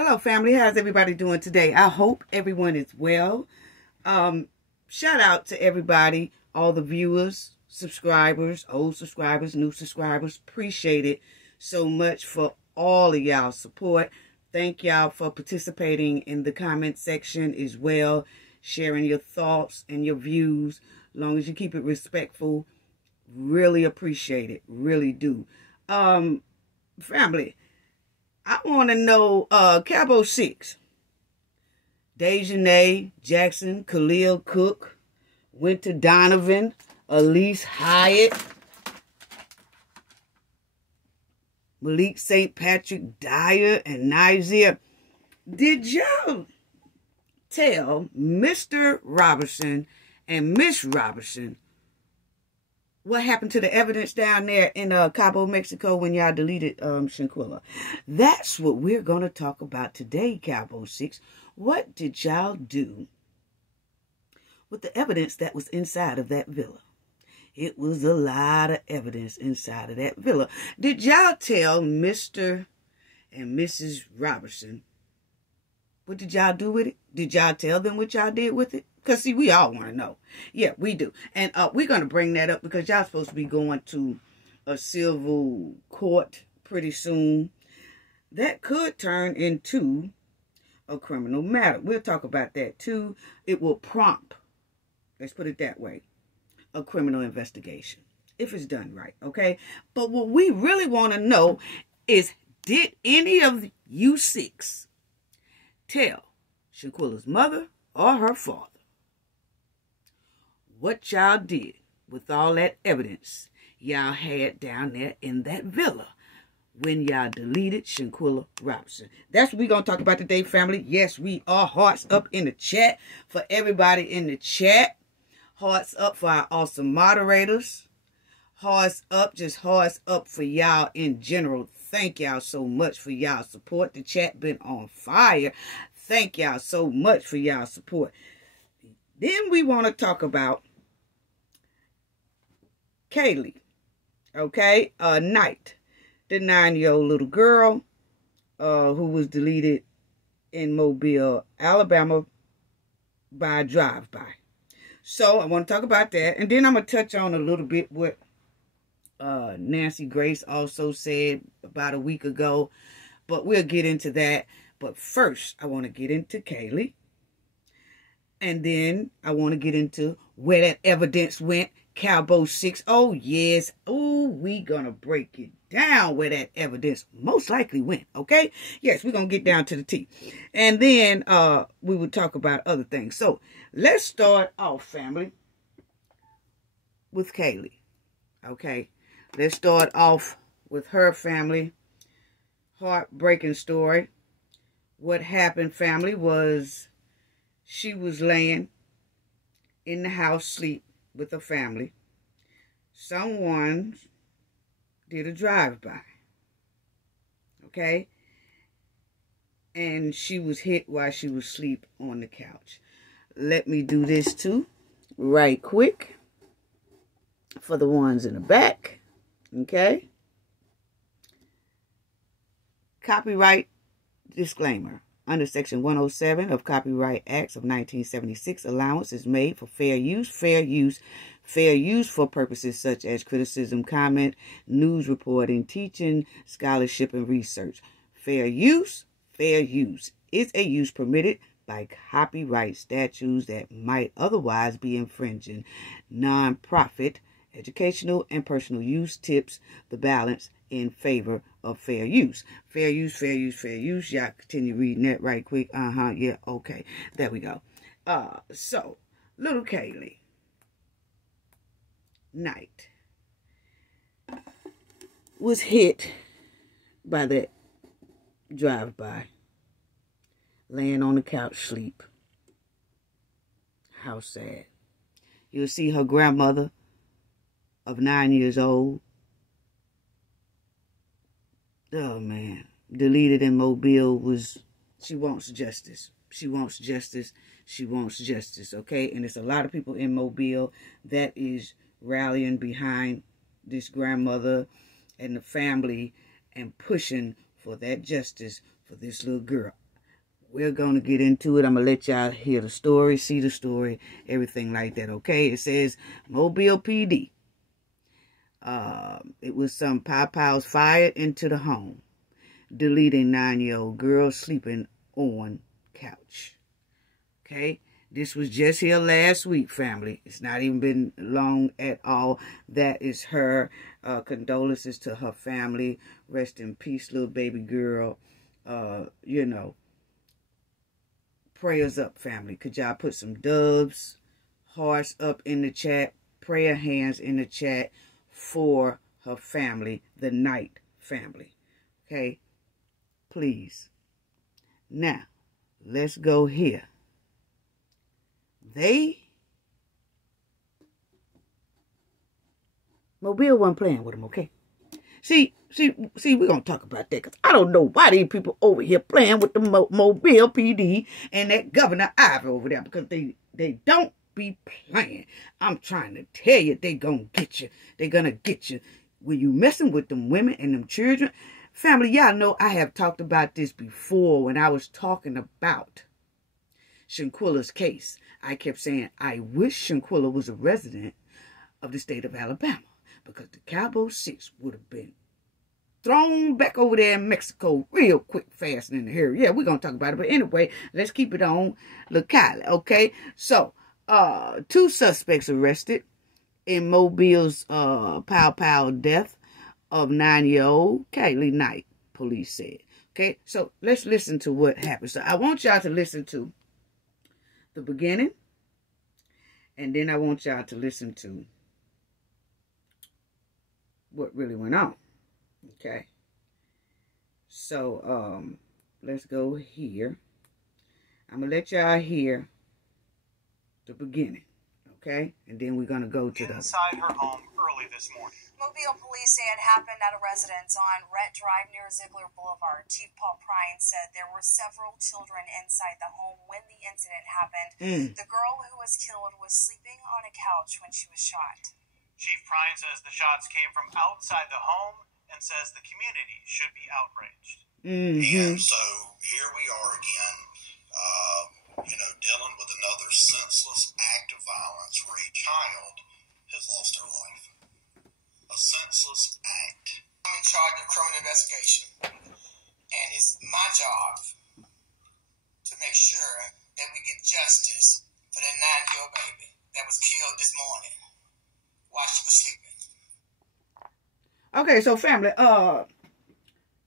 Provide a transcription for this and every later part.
Hello, family. How's everybody doing today? I hope everyone is well. Shout out to everybody, all the viewers, subscribers, old subscribers, new subscribers. Appreciate it so much for all of y'all support. Thank y'all for participating in the comment section as well, sharing your thoughts and your views. As long as you keep it respectful, really appreciate it. Really do. Family, I want to know, Cabo 6, Dejanay, Jackson, Khalil Cook, Winter Donovan, Elise Hyatt, Malik St. Patrick Dyer, and Nizer. Did y'all tell Mr. Robertson and Miss Robertson what happened to the evidence down there in Cabo, Mexico when y'all deleted Shanquella? That's what we're going to talk about today, Cabo 6. What did y'all do with the evidence that was inside of that villa? It was a lot of evidence inside of that villa. Did y'all tell Mr. and Mrs. Robertson what did y'all do with it? Did y'all tell them what y'all did with it? Because, see, we all want to know. Yeah, we do. And we're going to bring that up because y'all supposed to be going to a civil court pretty soon. That could turn into a criminal matter. We'll talk about that, too. It will prompt, let's put it that way, a criminal investigation, if it's done right, okay? But what we really want to know is, did any of you six tell Shanquella's mother or her father what y'all did with all that evidence y'all had down there in that villa when y'all deleted Shanquella Robertson? That's what we're going to talk about today, family. Yes, we are. Hearts up in the chat for everybody in the chat. Hearts up for our awesome moderators. Hearts up, just hearts up for y'all in general. Thank y'all so much for y'all support. The chat been on fire. Thank y'all so much for y'all support. Then we want to talk about Cailee, okay? Knight, the 9-year-old little girl who was deleted in Mobile, Alabama by a drive-by. So I want to talk about that. And then I'm going to touch on a little bit what Nancy Grace also said about a week ago. But we'll get into that. But first, I want to get into Cailee. And then I want to get into where that evidence went. Cabo 6. Oh, yes. Oh, we going to break it down where that evidence most likely went. Okay? Yes, we're going to get down to the T. And then we will talk about other things. So let's start off, family, with Cailee. Okay? Let's start off with her family. Heartbreaking story. What happened, family, was she was laying in the house sleep with her family. Someone did a drive-by. Okay? And she was hit while she was asleep on the couch. Let me do this too, right quick, for the ones in the back. Okay? Copyright disclaimer. Under Section 107 of Copyright Acts of 1976, allowance is made for fair use for purposes such as criticism, comment, news reporting, teaching, scholarship, and research. Fair use is a use permitted by copyright statutes that might otherwise be infringing. Non-profit, educational, and personal use tips the balance in favor of fair use. Fair use. Y'all continue reading that right quick. Yeah, okay. There we go. So, little Cailee Knight was hit by that drive-by, laying on the couch sleep. How sad. You'll see her grandmother of 9 years old. Oh, man. Deleted in Mobile was, she wants justice. She wants justice. She wants justice, okay? And there's a lot of people in Mobile that is rallying behind this grandmother and the family and pushing for that justice for this little girl. we're going to get into it. I'm going to let y'all hear the story, see the story, everything like that, okay? It says, Mobile PD. It was some pow-pows fired into the home, deleting 9-year-old girl sleeping on couch. Okay? This was just here last week, family. It's not even been long at all. That is her. Condolences to her family. Rest in peace, little baby girl. You know, prayers up, family. Could y'all put some doves, hearts up in the chat, prayer hands in the chat for her family, the Knight family. Okay? Please. Now, let's go here. Mobile wasn't playing with them, okay? See, we're going to talk about that because I don't know why these people over here playing with the Mobile PD and that Governor Ivy over there, because they don't be playing. I'm trying to tell you, they going to get you. They're going to get you. When you messing with them women and them children, family, y'all know I have talked about this before when I was talking about Shanquella's case. I kept saying, I wish Shanquella was a resident of the state of Alabama, because the Cowboy 6 would have been thrown back over there in Mexico real quick, fast, and in the hair. Yeah, we're going to talk about it. But anyway, let's keep it on Cailee, okay? So, 2 suspects arrested in Mobile's pow-pow death of 9-year-old Cailee Knight, police said. Okay, so let's listen to what happened. So I want y'all to listen to the beginning, and then I want y'all to listen to what really went on. Okay, so let's go here. I'm gonna let y'all hear the beginning, okay, and then we're gonna go to inside her home early this morning. Mobile police say it happened at a residence on Rhett Drive near Ziegler Boulevard. Chief Paul Prine said there were several children inside the home when the incident happened. The girl who was killed was sleeping on a couch when she was shot. Chief Prine says the shots came from outside the home and says the community should be outraged. And so here we are again, dealing with another senseless act of violence where a child has lost her life. A senseless act. I'm in charge of criminal investigation, and it's my job to make sure that we get justice for that 9-year-old baby that was killed this morning while she was sleeping. Okay, so family,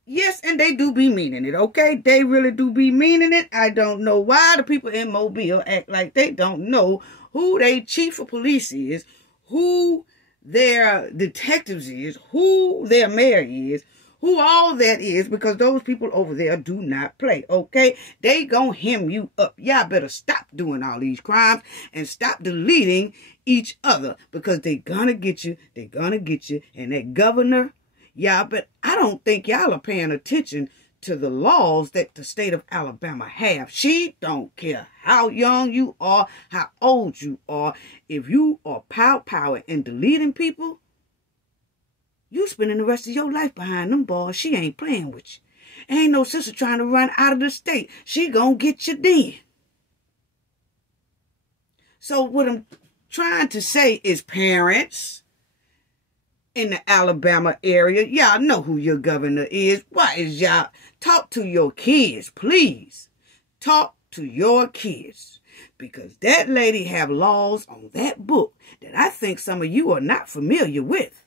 yes, and they do be meaning it, okay? They really do be meaning it. I don't know why the people in Mobile act like they don't know who their chief of police is, who their detectives is, who their mayor is, who all that is, because those people over there do not play, okay? They gonna hem you up. Y'all better stop doing all these crimes and stop deleting each other, because they gonna get you. They gonna get you. And that governor, y'all, but I don't think y'all are paying attention to the laws that the state of Alabama have. She don't care how young you are, how old you are. If you are power and deleting people, you spending the rest of your life behind them boys. She ain't playing with you. Ain't no sister trying to run out of the state. She gonna get you then. So what I'm trying to say is, parents in the Alabama area, y'all know who your governor is. Why is y'all talk to your kids, please? Talk to your kids, because that lady have laws on that book that I think some of you are not familiar with.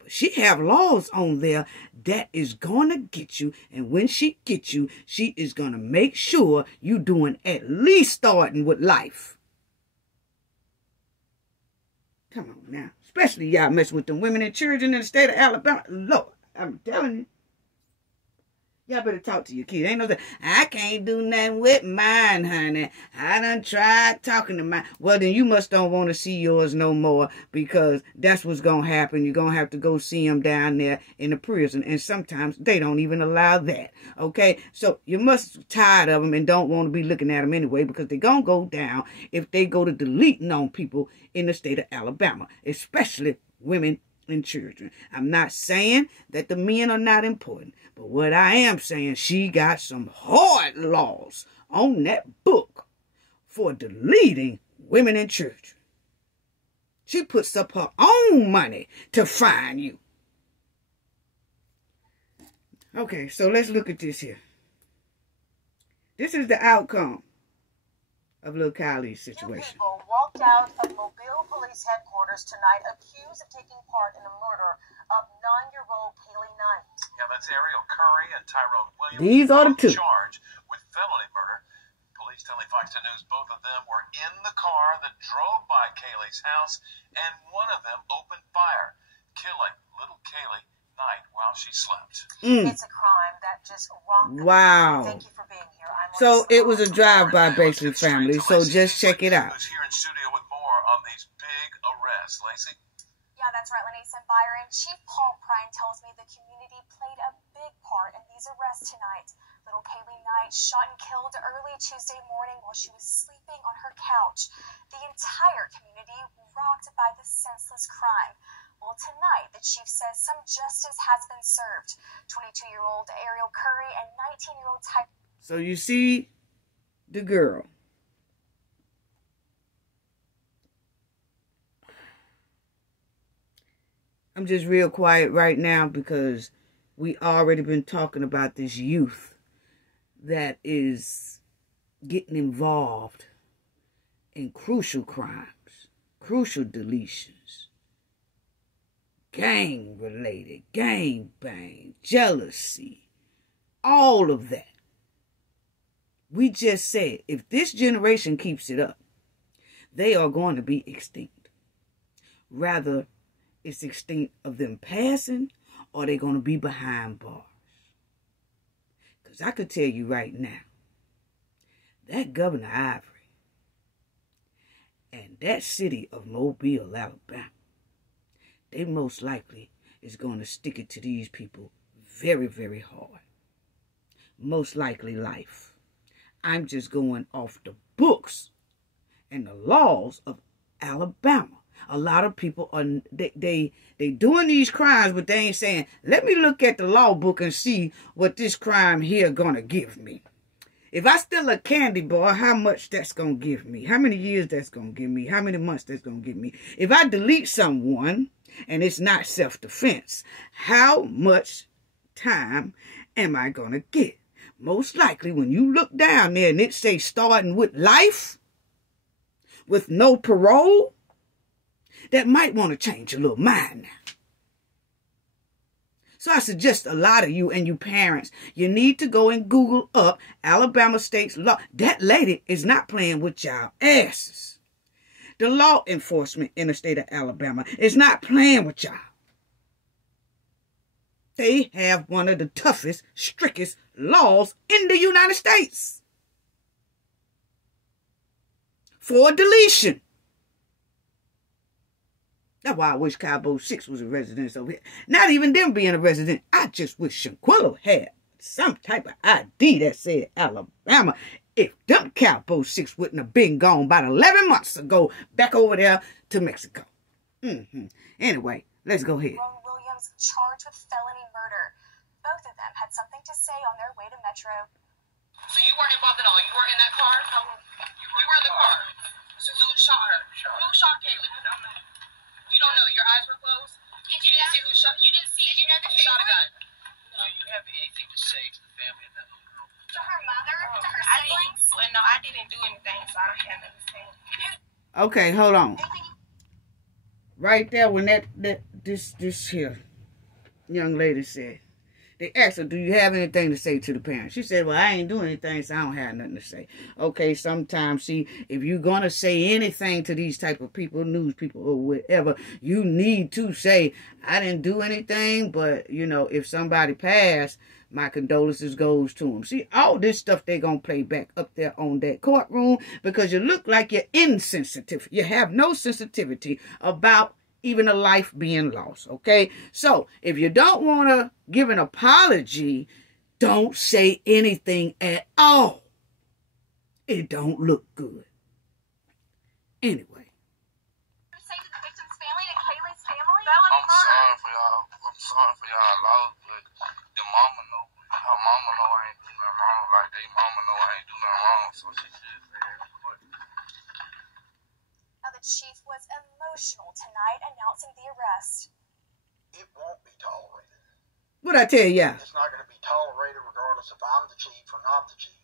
But she have laws on there that is going to get you, and when she gets you, she is going to make sure you doing at least starting with life. Come on now. Especially y'all messing with them women and children in the state of Alabama. Lord, I'm telling you. Y'all better talk to your kids. Ain't no say, I can't do nothing with mine, honey. I done tried talking to mine. Well, then you must don't want to see yours no more, because that's what's going to happen. You're going to have to go see them down there in the prison. And sometimes they don't even allow that. Okay? So you must be tired of them and don't want to be looking at them anyway, because they're going to go down if they go to deleting on people in the state of Alabama, especially women and children. I'm not saying that the men are not important, but what I am saying, she got some hard laws on that book for deleting women and children. She puts up her own money to find you. Okay, so let's look at this here. This is the outcome of little Cailee's situation. Two people walked out of Mobile Police Headquarters tonight accused of taking part in the murder of 9-year-old Cailee Knight. Yeah, that's Ariel Curry and Tyrone Williams. These are the two. Charged with felony murder. Police telling Fox 10 News both of them were in the car that drove by Cailee's house, and one of them opened fire, killing little Cailee Knight while she slept. It's a crime that just rocked the Wow. Thank you for being here. So it was a drive-by, basically, family. So just check it out. Who's here in studio with more on these big arrests, Lacey? Yeah, that's right, Lenise and Byron. Chief Paul Prine tells me the community played a big part in these arrests tonight. Little Cailee Knight shot and killed early Tuesday morning while she was sleeping on her couch. The entire community rocked by this senseless crime. Well, tonight, the chief says some justice has been served. 22-year-old Ariel Curry and 19-year-old Ty. So you see the girl. I'm just real quiet right now because we already been talking about this youth that is getting involved in crucial crimes, crucial deletions, gang-related, gang-bang, jealousy, all of that. We just said, if this generation keeps it up, they are going to be extinct. Rather, it's extinct of them passing, or they're going to be behind bars. Because I could tell you right now, that Governor Ivory and that city of Mobile, Alabama, they most likely is going to stick it to these people very, very hard. Most likely life. I'm just going off the books and the laws of Alabama. A lot of people are they doing these crimes, but they ain't saying, let me look at the law book and see what this crime here gonna give me. If I steal a candy bar, how much that's gonna give me? How many years that's gonna give me? How many months that's gonna give me? If I delete someone and it's not self-defense, how much time am I gonna get? Most likely, when you look down there and it say starting with life, with no parole, that might want to change your little mind now. So I suggest a lot of you and you parents, you need to go and Google up Alabama state's law. That lady is not playing with y'all asses. The law enforcement in the state of Alabama is not playing with y'all. They have one of the toughest, strictest laws in the United States for deletion. That's why I wish Cabo 6 was a resident over here. Not even them being a resident. I just wish Shanquella had some type of ID that said Alabama. If them Cabo 6 wouldn't have been gone about 11 months ago back over there to Mexico. Anyway, let's go ahead. Tyrone Williams charged with felony murder. Both of them had something to say on their way to Metro. So you weren't involved at all? You weren't in that car? You were in the car. So who shot her? Who shot Cailee? I don't know. You don't know? Your eyes were closed? You didn't see who shot? You didn't see? Did you know that they shot a gun? No, you have anything to say to the family of that little girl? To her mother? To her siblings? Well, no, I didn't do anything, so I don't have nothing to say. Okay, hold on. Right there, when this here young lady said, they asked her, do you have anything to say to the parents? She said, well, I ain't doing anything, so I don't have nothing to say. Okay, sometimes, see, if you're going to say anything to these type of people, news people or whatever, you need to say, I didn't do anything, but, you know, if somebody passed, my condolences goes to them. See, all this stuff they going to play back up there on that courtroom because you look like you're insensitive. You have no sensitivity about even a life being lost, okay? So, if you don't want to give an apology, don't say anything at all. It don't look good. Anyway. Say to the victim's family, to Cailee's family? Felony I'm murder. sorry for y'all lost, but your mama know, her mama know I ain't do nothing wrong. Like, they mama know I ain't do nothing wrong, so she should say that in court. Now, the chief was emotional tonight announcing the arrest. It won't be tolerated. What'd I tell ya? It's not going to be tolerated regardless if I'm the chief or not the chief.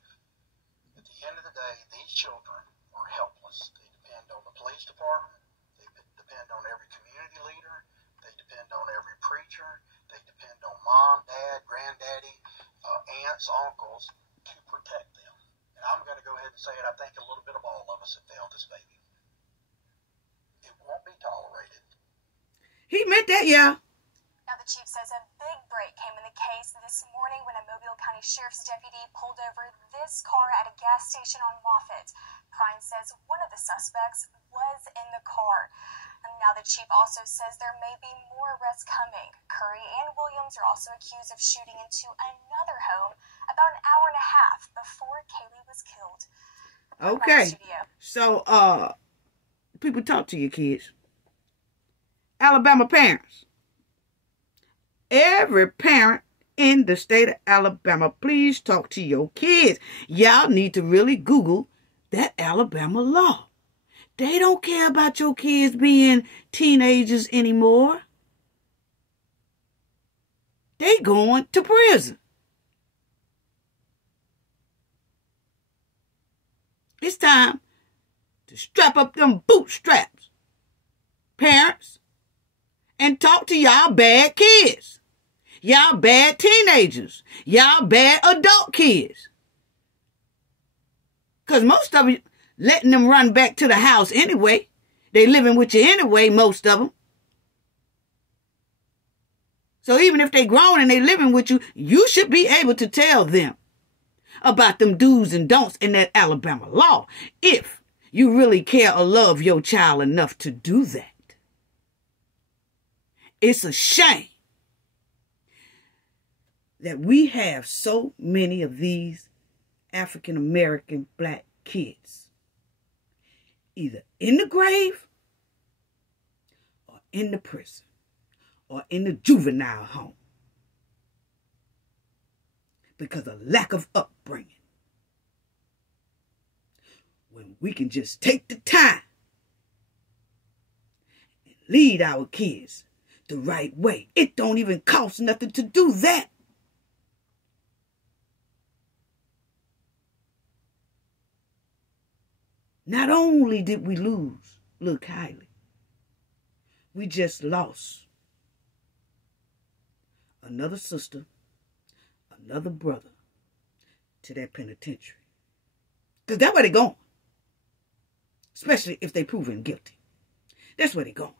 At the end of the day, these children are helpless. They depend on the police department. They depend on every community leader. They depend on every preacher. They depend on mom, dad, granddaddy, aunts, uncles to protect them. And I'm going to go ahead and say it. I think a little bit of all of us have failed this baby. It won't be tolerated. He meant that, yeah. Now, the chief says a big break came in the case this morning when a Mobile County Sheriff's deputy pulled over this car at a gas station on Moffett. Prine says one of the suspects was in the car. And now the chief also says there may be more arrests coming. Curry and Williams are also accused of shooting into another home about an hour and a half before Cailee was killed. Okay. So, people talk to your kids. Alabama parents. Every parent in the state of Alabama, please talk to your kids. Y'all need to really Google that Alabama law. They don't care about your kids being teenagers anymore. They going to prison. It's time to strap up them bootstraps, parents, and talk to y'all bad kids. Y'all bad teenagers. Y'all bad adult kids. Because most of you letting them run back to the house anyway. They living with you anyway, most of them. So even if they grown and they living with you, you should be able to tell them about them do's and don'ts in that Alabama law. If you really care or love your child enough to do that. It's a shame that we have so many of these African-American black kids either in the grave or in the prison or in the juvenile home because of lack of upbringing. When we can just take the time and lead our kids the right way. It don't even cost nothing to do that. Not only did we lose little Cailee, we just lost another sister, another brother to that penitentiary. Because that's where they're going. Especially if they proven guilty. That's where they're going.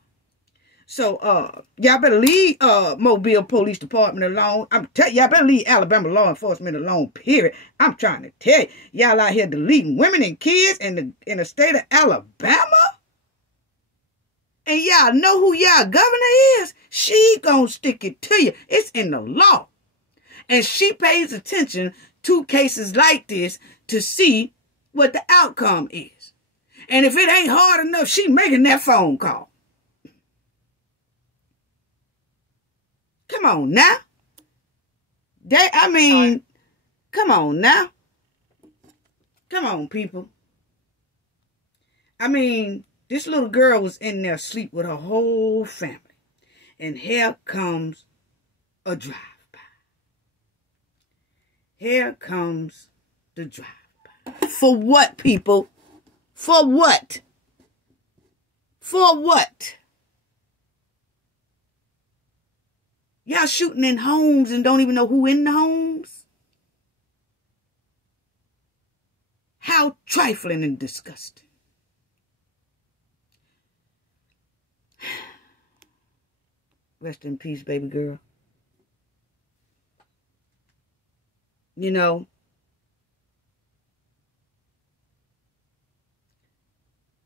So, y'all better leave Mobile Police Department alone. I'm telling y'all better leave Alabama law enforcement alone, period. I'm trying to tell you. Y'all out here deleting women and kids in the state of Alabama? And y'all know who y'all governor is? She gonna stick it to you. It's in the law. And she pays attention to cases like this to see what the outcome is. And if it ain't hard enough, she making that phone call. Come on now. Come on now. Come on, people. I mean, this little girl was in there asleep with her whole family. And here comes a drive-by. Here comes the drive-by. For what, people? For what? For what? Y'all shooting in homes and don't even know who in the homes? How trifling and disgusting. Rest in peace, baby girl. You know,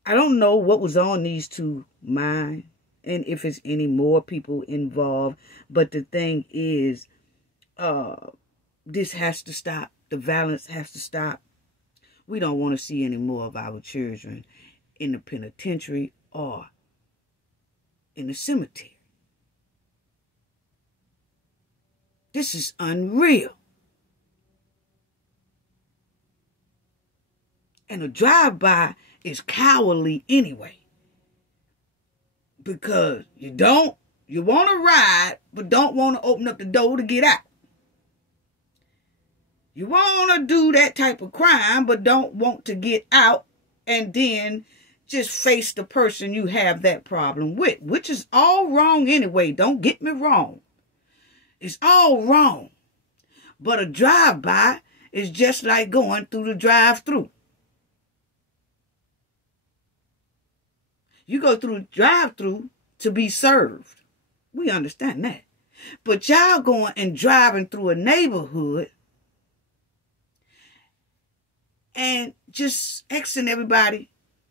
I don't know what was on these two minds and if it's any more people involved. But the thing is, this has to stop. The violence has to stop. We don't want to see any more of our children in the penitentiary or in the cemetery. This is unreal. And a drive-by is cowardly anyway. Because you want to ride, but don't want to open up the door to get out. You want to do that type of crime, but don't want to get out and then just face the person you have that problem with, which is all wrong anyway. Don't get me wrong. It's all wrong. But a drive-by is just like going through the drive-thru. You go through the drive-thru to be served. We understand that. But y'all going and driving through a neighborhood and just Xing everybody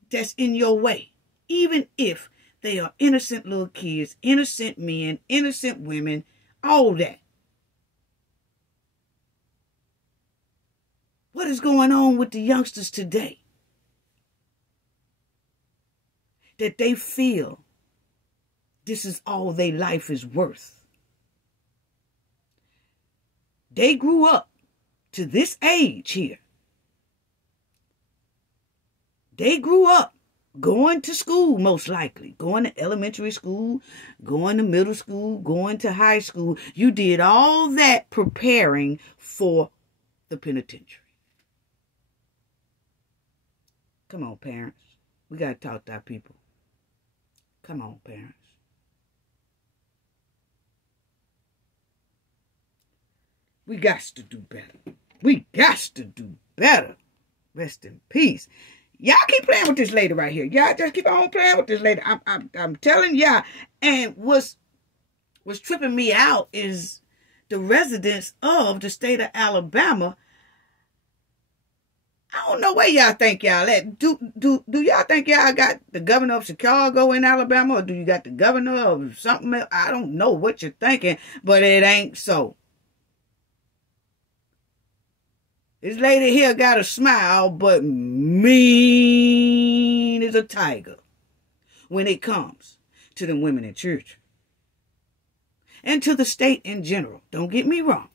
that's in your way. Even if they are innocent little kids, innocent men, innocent women, all that. What is going on with the youngsters today? That they feel this is all their life is worth. They grew up to this age here. They grew up going to school, most likely. Going to elementary school, going to middle school, going to high school. You did all that preparing for the penitentiary. Come on, parents. We got to talk to our people. Come on, parents. We got to do better. We got to do better. Rest in peace. Y'all keep playing with this lady right here. Y'all just keep on playing with this lady. I'm telling y'all. And what's tripping me out is the residents of the state of Alabama. I don't know where y'all think y'all at. Do y'all think y'all got the governor of Chicago in Alabama, or do you got the governor of something else? I don't know what you're thinking, but it ain't so. This lady here got a smile, but mean as a tiger when it comes to them women in church. And to the state in general. Don't get me wrong.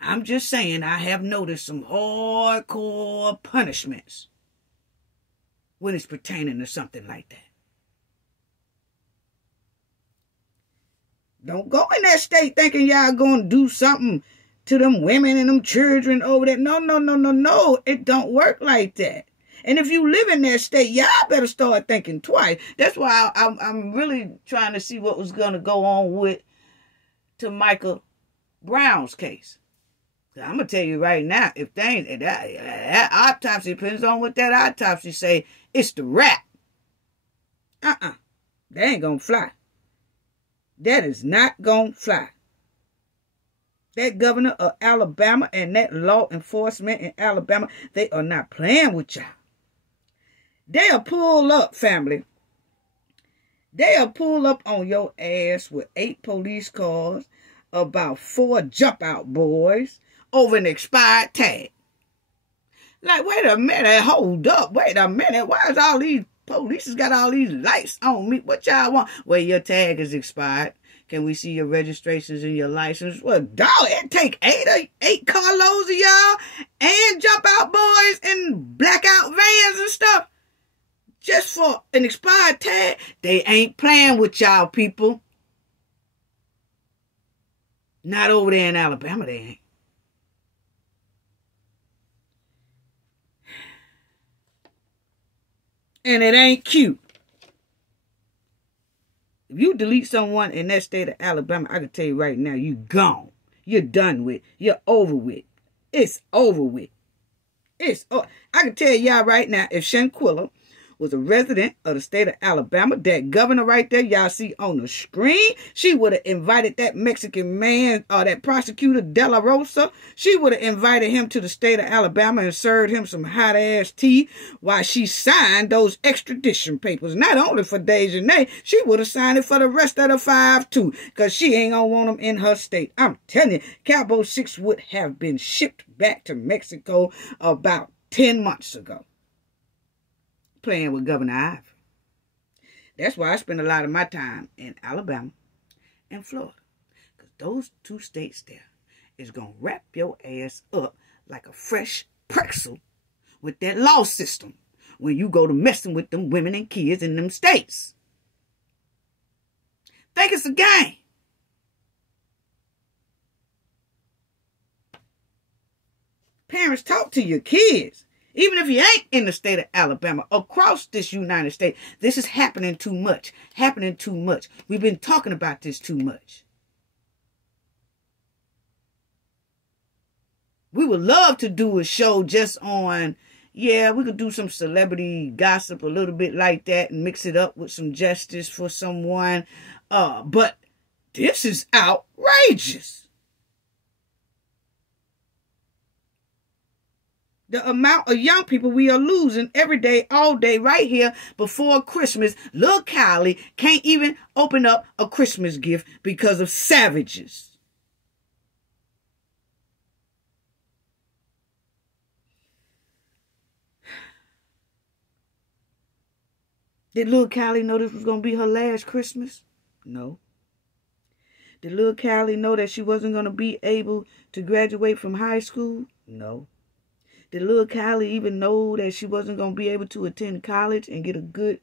I'm just saying I have noticed some hardcore punishments when it's pertaining to something like that. Don't go in that state thinking y'all going to do something to them women and them children over there. No. It don't work like that. And if you live in that state, y'all better start thinking twice. That's why I'm really trying to see what was going to go on with Tamika Brown's case. I'm going to tell you right now, if things, that autopsy, depends on what that autopsy say, it's the rap. That ain't going to fly. That is not going to fly. That governor of Alabama and that law enforcement in Alabama, they are not playing with y'all. They'll pull up, family. They'll pull up on your ass with 8 police cars, about 4 jump out boys, over an expired tag. Like, wait a minute, hold up, wait a minute. Why is all these police got all these lights on me? What y'all want? Well, your tag is expired. Can we see your registrations and your license? Well, dog, it take 8 carloads of y'all and jump out boys and blackout vans and stuff just for an expired tag. They ain't playing with y'all, people. Not over there in Alabama, they ain't. And it ain't cute. If you delete someone in that state of Alabama, I can tell you right now, you gone. You're done with. You're over with. It's over with. I can tell y'all right now, if Shanquella was a resident of the state of Alabama, that governor right there y'all see on the screen, she would have invited that Mexican man, or that prosecutor De La Rosa, she would have invited him to the state of Alabama and served him some hot ass tea while she signed those extradition papers. Not only for Dejanay, she would have signed it for the rest of the 5 too, because she ain't gonna want them in her state. I'm telling you, Cowboy 6 would have been shipped back to Mexico about 10 months ago. Playing with Governor Ivey. That's why I spend a lot of my time in Alabama and Florida. Because those 2 states there, is going to wrap your ass up like a fresh pretzel with that law system when you go to messing with them women and kids in them states. Think it's a game. Parents, talk to your kids. Even if you ain't in the state of Alabama, across this United States, this is happening too much. Happening too much. We've been talking about this too much. We would love to do a show just on, yeah, we could do some celebrity gossip a little bit like that and mix it up with some justice for someone. But this is outrageous. The amount of young people we are losing every day, all day, right here before Christmas. Little Cailee can't even open up a Christmas gift because of savages. Did little Cailee know this was going to be her last Christmas? No. Did little Cailee know that she wasn't going to be able to graduate from high school? No. Did little Cailee even know that she wasn't going to be able to attend college and get a good,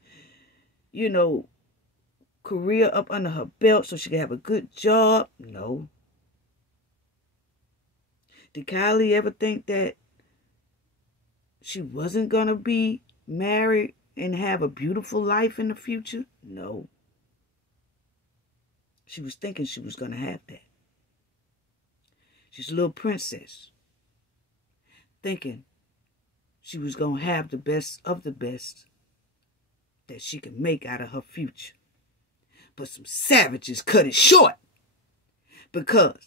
career up under her belt so she could have a good job? No. Did Cailee ever think that she wasn't going to be married and have a beautiful life in the future? No. She was thinking she was going to have that. She's a little princess, thinking she was going to have the best of the best that she could make out of her future. But some savages cut it short because,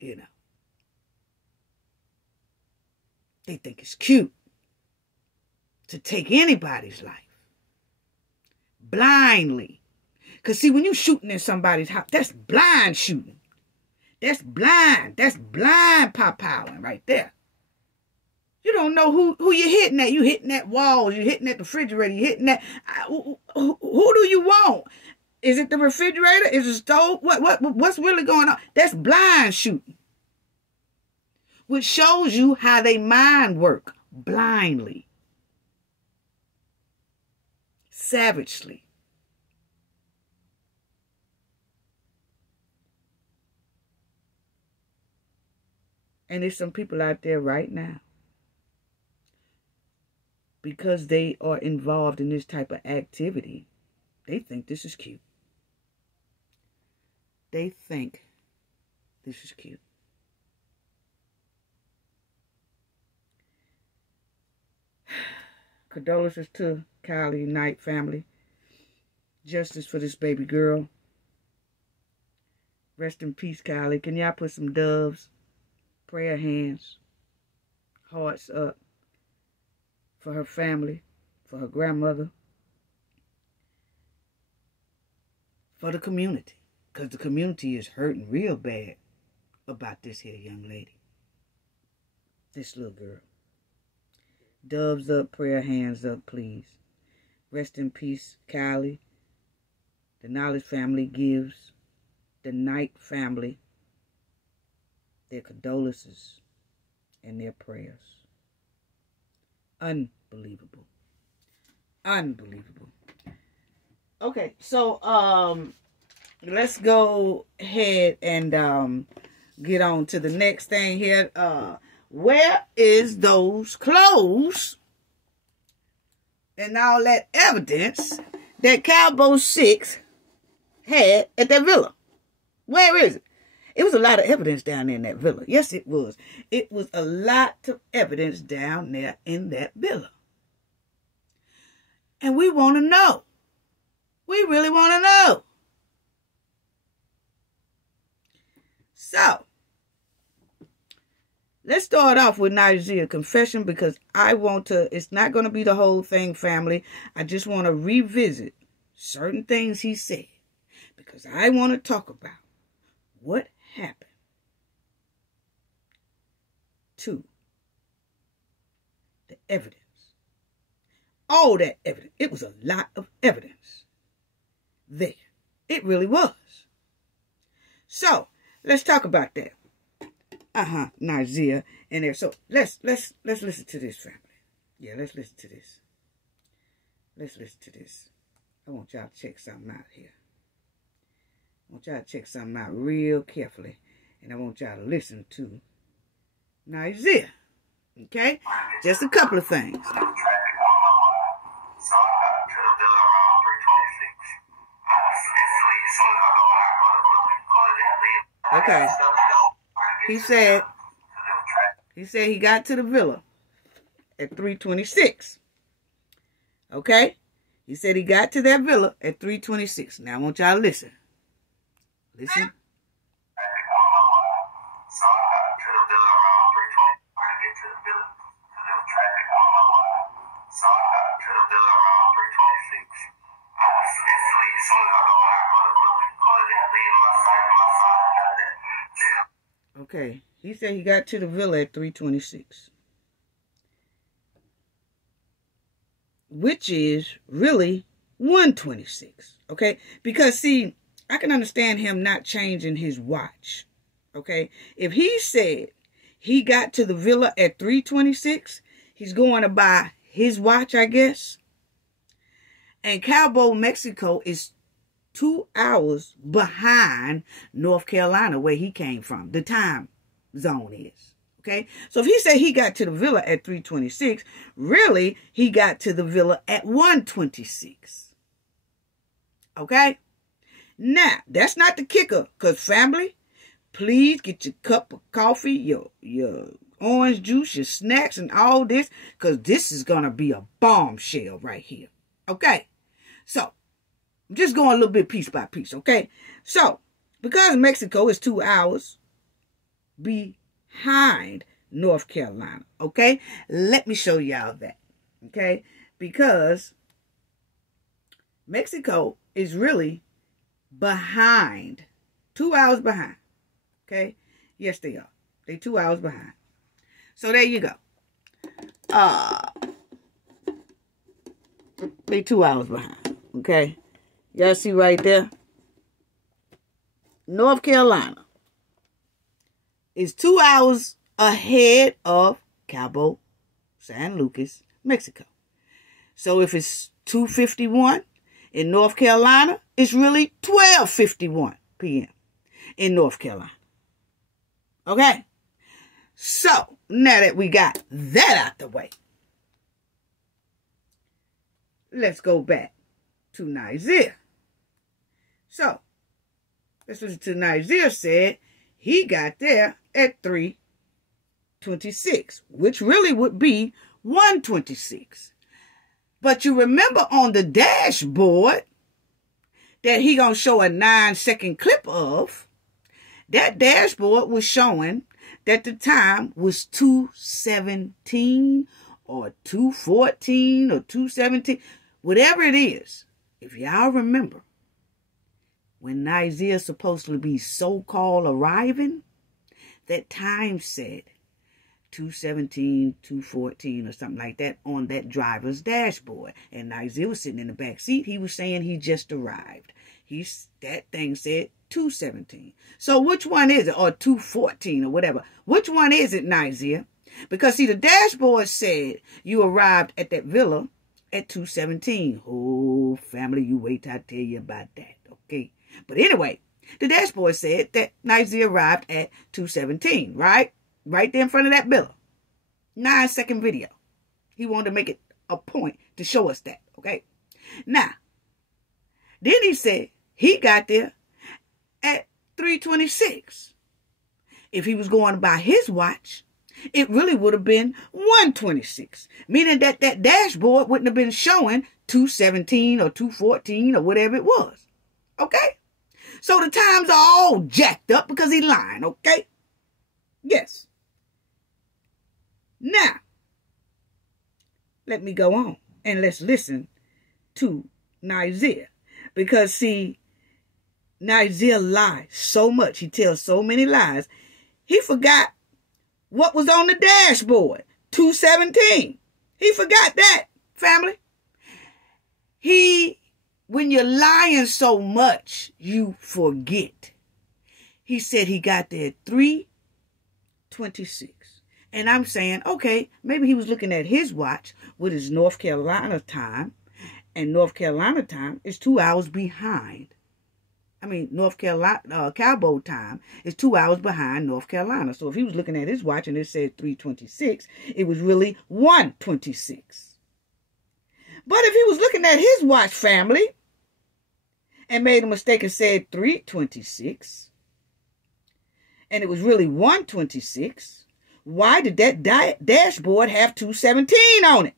they think it's cute to take anybody's life blindly. Because see, when you shooting in somebody's house, that's blind shooting. That's blind. That's blind pow-powing right there. You don't know who you're hitting at. You hitting at walls. You're hitting at the refrigerator. You're hitting at... Who do you want? Is it the refrigerator? Is it the stove? What's really going on? That's blind shooting. Which shows you how they mind work. Blindly. Savagely. And there's some people out there right now, because they are involved in this type of activity, they think this is cute. They think this is cute. Condolences to Cailee Knight family. Justice for this baby girl. Rest in peace, Cailee. Can y'all put some doves, prayer hands, hearts up for her family, for her grandmother, for the community? Because the community is hurting real bad about this here young lady. This little girl. Doves up, prayer hands up, please. Rest in peace, Cailee. The Knowledge family gives the Knight family their condolences and their prayers. Unbelievable. Unbelievable. Okay, so let's go ahead and get on to the next thing here. Where is those clothes and all that evidence that Cowboy 6 had at that villa? Where is it? It was a lot of evidence down there in that villa. Yes, it was. It was a lot of evidence down there in that villa. And we want to know. We really want to know. So, let's start off with Nigeria confession, because I want to, it's not going to be the whole thing, family. I just want to revisit certain things he said, because I want to talk about what happened to the evidence. All that evidence. It was a lot of evidence there. It really was. So let's talk about that. Nigeria and there. So let's listen to this, family. Yeah, let's listen to this. Let's listen to this. I want y'all to check something out here. I want y'all to check something out real carefully. And I want y'all to listen to Nigeria. Okay? Just a couple of things. Okay. He said he got to the villa at 3:26. Okay? He said he got to that villa at 3:26. Now I want y'all to listen. Listen. Okay, he said he got to the villa at 3:26. Which is really 1:26. Okay? Because, see, I can understand him not changing his watch. Okay? If he said he got to the villa at 3:26, he's going to buy his watch, I guess. And Cabo, Mexico is 2 hours behind North Carolina, where he came from. The time zone is. Okay? So if he said he got to the villa at 3:26, really, he got to the villa at 1:26. Okay? Now, that's not the kicker, because family, please get your cup of coffee, your orange juice, your snacks, and all this, because this is going to be a bombshell right here. Okay? So, I'm just going a little bit piece by piece, okay? So, because Mexico is 2 hours behind North Carolina, okay? Let me show y'all that, okay? Because Mexico is really behind, 2 hours behind, okay? Yes, they are. They 2 hours behind. So, there you go. They 2 hours behind, okay? Y'all see right there? North Carolina is 2 hours ahead of Cabo San Lucas, Mexico. So if it's 2:51 in North Carolina, it's really 12:51 p.m. in North Carolina. Okay? So, now that we got that out the way, let's go back to Nigeria. So, let's listen to Nigeria said he got there at 3:26, which really would be 1:26. But you remember on the dashboard that he gonna show a 9-second clip of, that dashboard was showing that the time was 2:17 or 2:14 or 2:17, whatever it is. If y'all remember, when Nigeria supposed to be so-called arriving, that time said 2:17, 2:14 or something like that on that driver's dashboard. And Nigeria was sitting in the back seat. He was saying he just arrived. That thing said 2:17. So which one is it? Or 2:14 or whatever. Which one is it, Nigeria? Because see, the dashboard said you arrived at that villa at 2:17. Oh, family, you wait till I tell you about that, okay? But anyway, the dashboard said that Nigeria arrived at 2:17, right? Right there in front of that villa. 9-second video. He wanted to make it a point to show us that, okay? Now, then he said he got there at 3:26. If he was going by his watch, it really would have been 1:26, meaning that that dashboard wouldn't have been showing 2:17 or 2:14 or whatever it was. Okay? So the times are all jacked up because he lying, okay? Yes. Now, let me go on and let's listen to Nigeria. Because, see, Nigeria lies so much. He tells so many lies. He forgot what was on the dashboard. 2:17. He forgot that, family. When you're lying so much, you forget. he said he got there at 3:26. And I'm saying, okay, maybe he was looking at his watch with his North Carolina time. And North Carolina time is 2 hours behind. I mean, North Carolina, Cowboy time is 2 hours behind North Carolina. So if he was looking at his watch and it said 3:26, it was really 1:26. But if he was looking at his watch, family, and made a mistake and said 3:26, and it was really 1:26, why did that dashboard have 2:17 on it?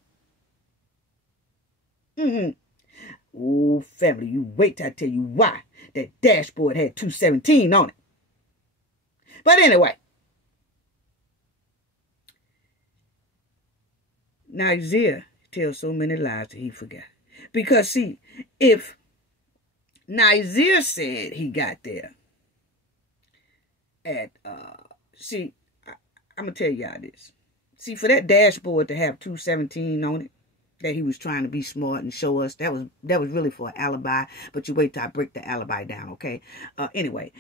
Oh, family, you wait till I tell you why that dashboard had 2:17 on it. But anyway, Isaiah tells so many lies that he forgot. Because, see, if Isaiah said he got there at, I'm going to tell y'all this. See, for that dashboard to have 2:17 on it, that he was trying to be smart and show us, that was really for an alibi. But you wait till I break the alibi down, okay? Anyway,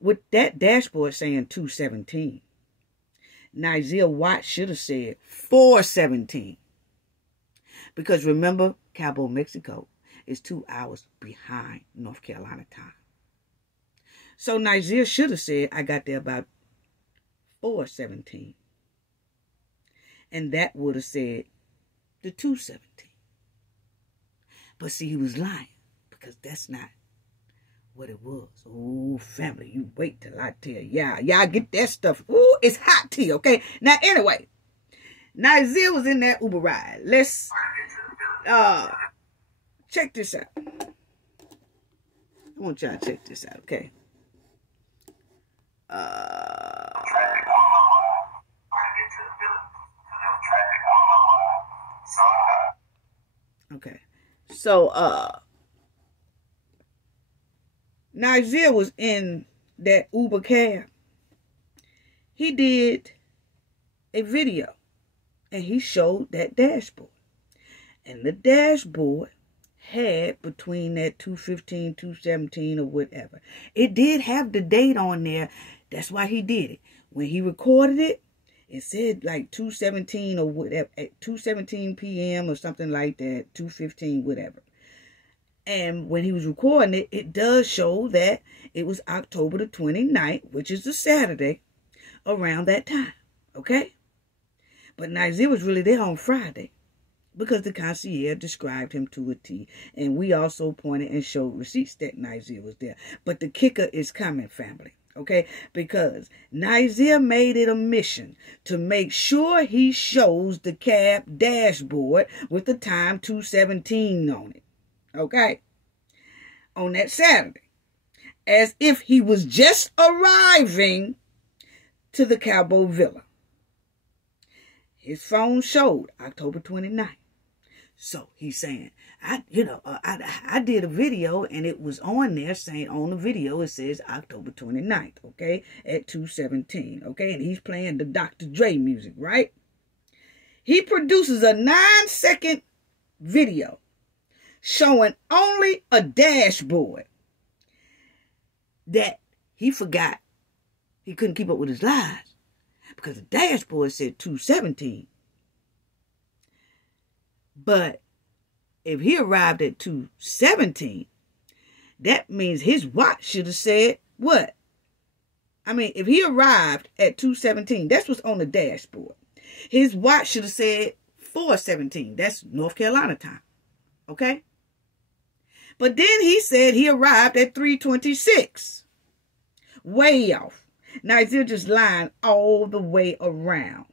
with that dashboard saying 2:17, Isaiah Watts should have said 4:17. Because remember, Cabo, Mexico is 2 hours behind North Carolina time. So Isaiah should have said, I got there about 4:17. And that would have said the 2:17. But see, he was lying, because that's not what it was. Oh, family, you wait till I tell y'all. Y'all get that stuff. Ooh, it's hot tea, okay? Now, anyway, Isaiah was in that Uber ride. Let's check this out. I want y'all to check this out, okay? Okay. So, Isaiah was in that Uber cab. He did a video, and he showed that dashboard. And the dashboard had between that 2:15, 2:17, or whatever. It did have the date on there. That's why he did it. When he recorded it, it said like 2:17 or whatever, at 2:17 p.m. or something like that, 2:15, whatever. And when he was recording it, it does show that it was October the 29th, which is a Saturday, around that time, okay? But Isaiah was really there on Friday, because the concierge described him to a T. And we also pointed and showed receipts that Isaiah was there. But the kicker is coming, family. Okay? Because Isaiah made it a mission to make sure he shows the cab dashboard with the time 2:17 on it. Okay? On that Saturday. As if he was just arriving to the Cowboy Villa. His phone showed October 29th. So he's saying, I did a video, and it was on there saying on the video, it says October 29th, okay, at 2:17, okay, and he's playing the Dr. Dre music, right? He produces a 9-second video showing only a dashboard that he forgot. He couldn't keep up with his lies because the dashboard said 2:17. But if he arrived at 2:17, that means his watch should have said what? I mean, if he arrived at 2:17, that's what's on the dashboard. His watch should have said 4:17. That's North Carolina time. Okay? But then he said he arrived at 3:26. Way off. Now, Isaiah just lying all the way around.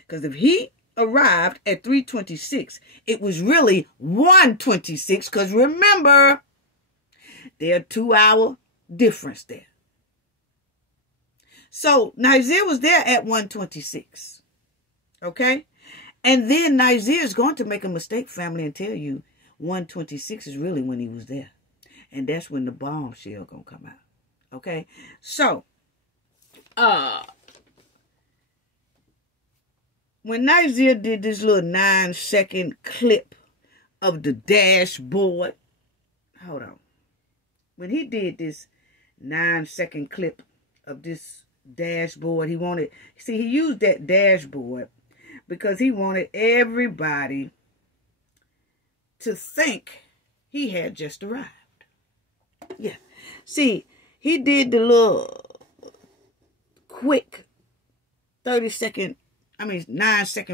Because if he arrived at 3:26, it was really 1:26, because remember, there are 2 hour difference there. So Isaiah was there at 1:26. Okay? And then Isaiah is going to make a mistake, family, and tell you 1:26 is really when he was there. And that's when the bombshell gonna come out. Okay? So when Isaiah did this little 9-second clip of the dashboard, hold on. When he did this 9-second clip of this dashboard. He used that dashboard because he wanted everybody to think he had just arrived. Yeah. See, he did the little quick 9-second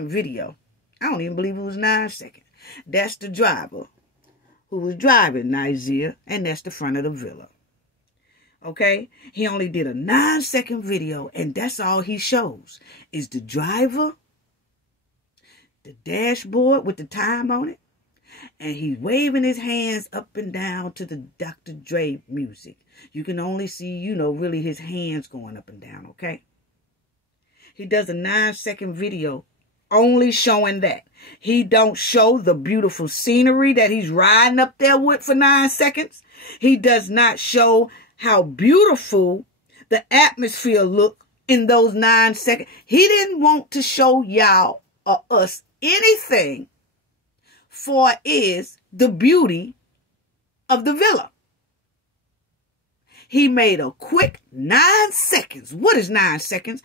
video. I don't even believe it was 9 seconds. That's the driver who was driving Nigeria, and that's the front of the villa. Okay? He only did a 9-second video, and that's all he shows. Is the driver, the dashboard with the time on it, and he's waving his hands up and down to the Dr. Dre music. You can only see, really his hands going up and down, okay? He does a 9-second video only showing that. He don't show the beautiful scenery that he's riding up there with for 9 seconds. He does not show how beautiful the atmosphere look in those 9 seconds. He didn't want to show y'all or us anything for is the beauty of the villa. He made a quick 9 seconds. What is 9 seconds?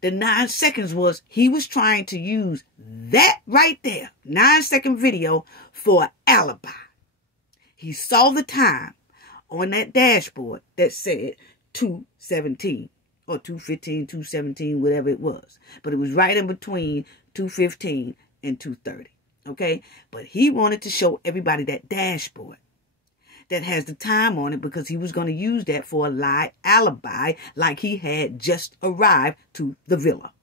The 9 seconds was he was trying to use that right there, 9-second video, for an alibi. He saw the time on that dashboard that said 2:17 or 2:15, 2:17, whatever it was. But it was right in between 2:15 and 2:30. Okay? But he wanted to show everybody that dashboard that has the time on it because he was going to use that for a lie alibi like he had just arrived to the villa.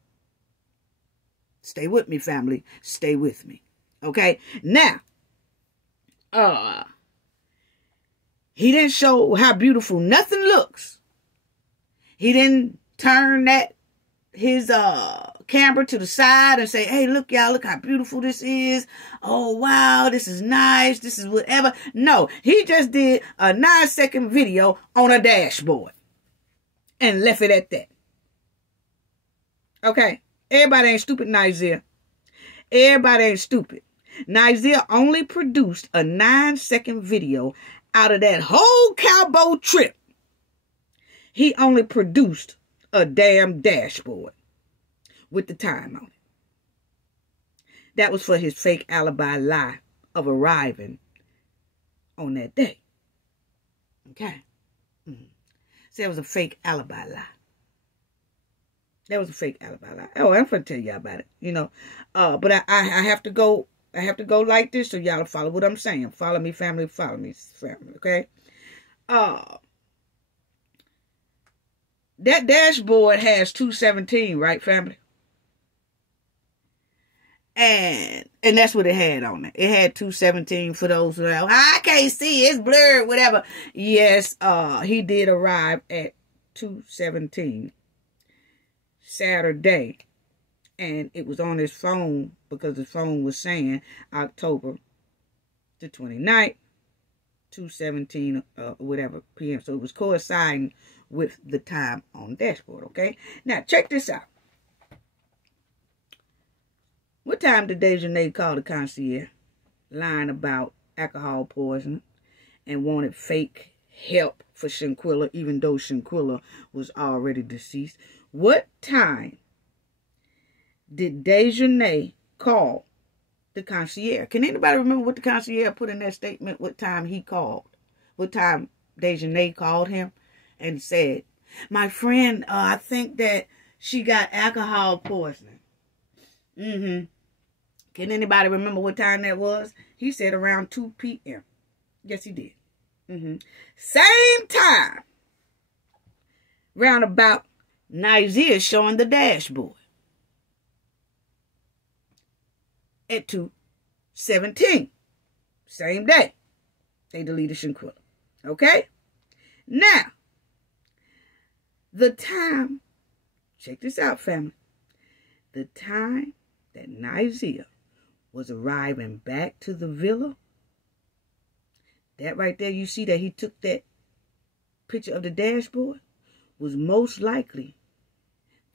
Stay with me, family. Stay with me. Okay? Now, he didn't show how beautiful nothing looks. He didn't turn his camera to the side and say, hey, look, y'all, look how beautiful this is. Oh, wow, this is nice. This is whatever. No, he just did a 9-second video on a dashboard and left it at that. Okay? Everybody ain't stupid, Nigeria. Everybody ain't stupid. Nigeria only produced a 9-second video out of that whole cowboy trip. He only produced a damn dashboard with the time on it. That was for his fake alibi lie of arriving on that day. Okay? So that was a fake alibi lie. That was a fake alibi lie. Oh, I'm going to tell y'all about it. But I have to go. I have to go like this so y'all follow what I'm saying. Follow me, family. Follow me, family. Okay? That dashboard has 2:17, right, family? And that's what it had on it. It had 2:17 for those who are like, I can't see, it's blurred, whatever. Yes, he did arrive at 2:17 Saturday. And it was on his phone because his phone was saying October the 29th, 2:17 whatever p.m. So it was coinciding with the time on the dashboard, okay? Now, check this out. What time did Dejanay call the concierge, lying about alcohol poisoning and wanted fake help for Shanquella, even though Shanquella was already deceased? What time did Dejanay call the concierge? Can anybody remember what the concierge put in that statement? What time he called? What time Dejanay called him and said, my friend, I think that she got alcohol poisoning. Can anybody remember what time that was? He said around 2 p.m. Yes, he did. Same time. Roundabout, Nigeria showing the dashboard. At 2:17. Same day. They deleted Shanquella. Okay? Now, the time, check this out, family. The time that Nigeria was arriving back to the villa, that right there, you see that he took that picture of the dashboard, was most likely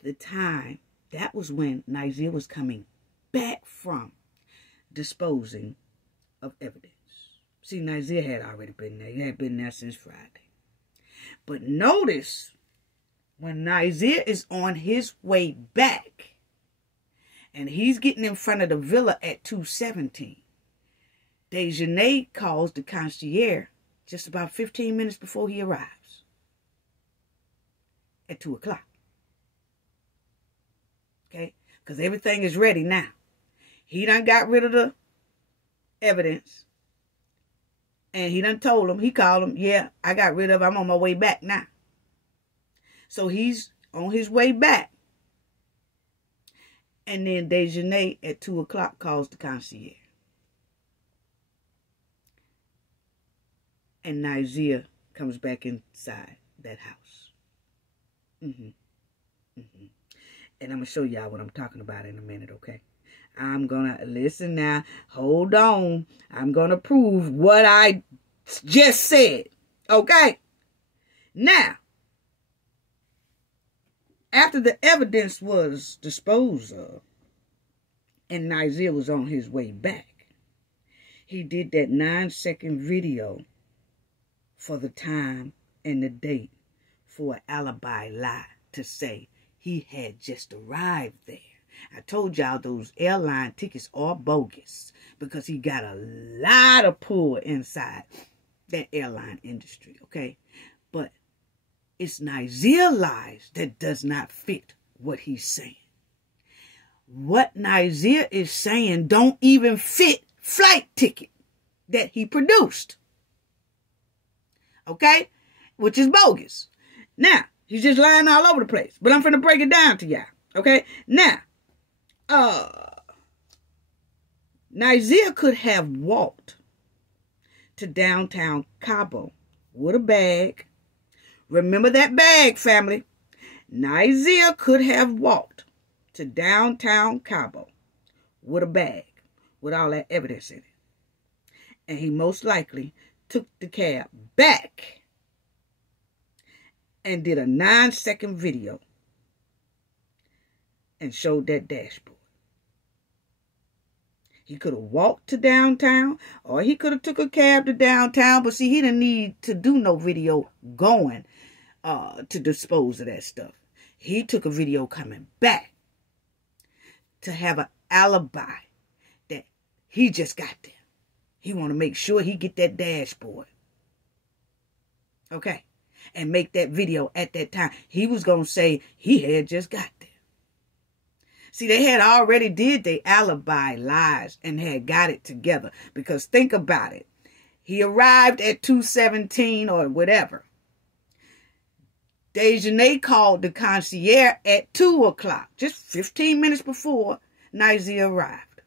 the time, that was when Nigeria was coming back from disposing of evidence. See, Nigeria had already been there. He had been there since Friday. But notice when Nazir is on his way back and he's getting in front of the villa at 2:17, Dejanay calls the concierge just about 15 minutes before he arrives at 2 o'clock. Okay? Because everything is ready now. He done got rid of the evidence. And he done told him, he called him, yeah, I got rid of it. I'm on my way back now. So he's on his way back. And then Dejanay at 2 o'clock calls the concierge. And Nazir comes back inside that house. And I'm going to show y'all what I'm talking about in a minute, okay? I'm going to, listen now, hold on. I'm going to prove what I just said, okay? Now, after the evidence was disposed of and Nazir was on his way back, he did that 9-second video for the time and the date for an alibi lie to say he had just arrived there. I told y'all those airline tickets are bogus because he got a lot of pull inside that airline industry, okay? But it's Nazir lies that does not fit what he's saying. What Nazir is saying don't even fit flight ticket that he produced, okay? Which is bogus. Now, he's just lying all over the place. But I'm finna break it down to y'all, okay? Now, Nazir could have walked to downtown Cabo with a bag. Remember that bag, family. Nazir could have walked to downtown Cabo with a bag with all that evidence in it. And he most likely took the cab back and did a 9-second video and showed that dashboard. He could have walked to downtown, or he could have took a cab to downtown. But see, he didn't need to do no video going to dispose of that stuff. He took a video coming back to have an alibi that he just got there. He want to make sure he get that dashboard. Okay. And make that video at that time. He was going to say he had just got there. See, they had already did their alibi lies and had got it together. Because think about it. He arrived at 2:17 or whatever. Dejanay called the concierge at 2 o'clock. Just 15 minutes before Nazir arrived.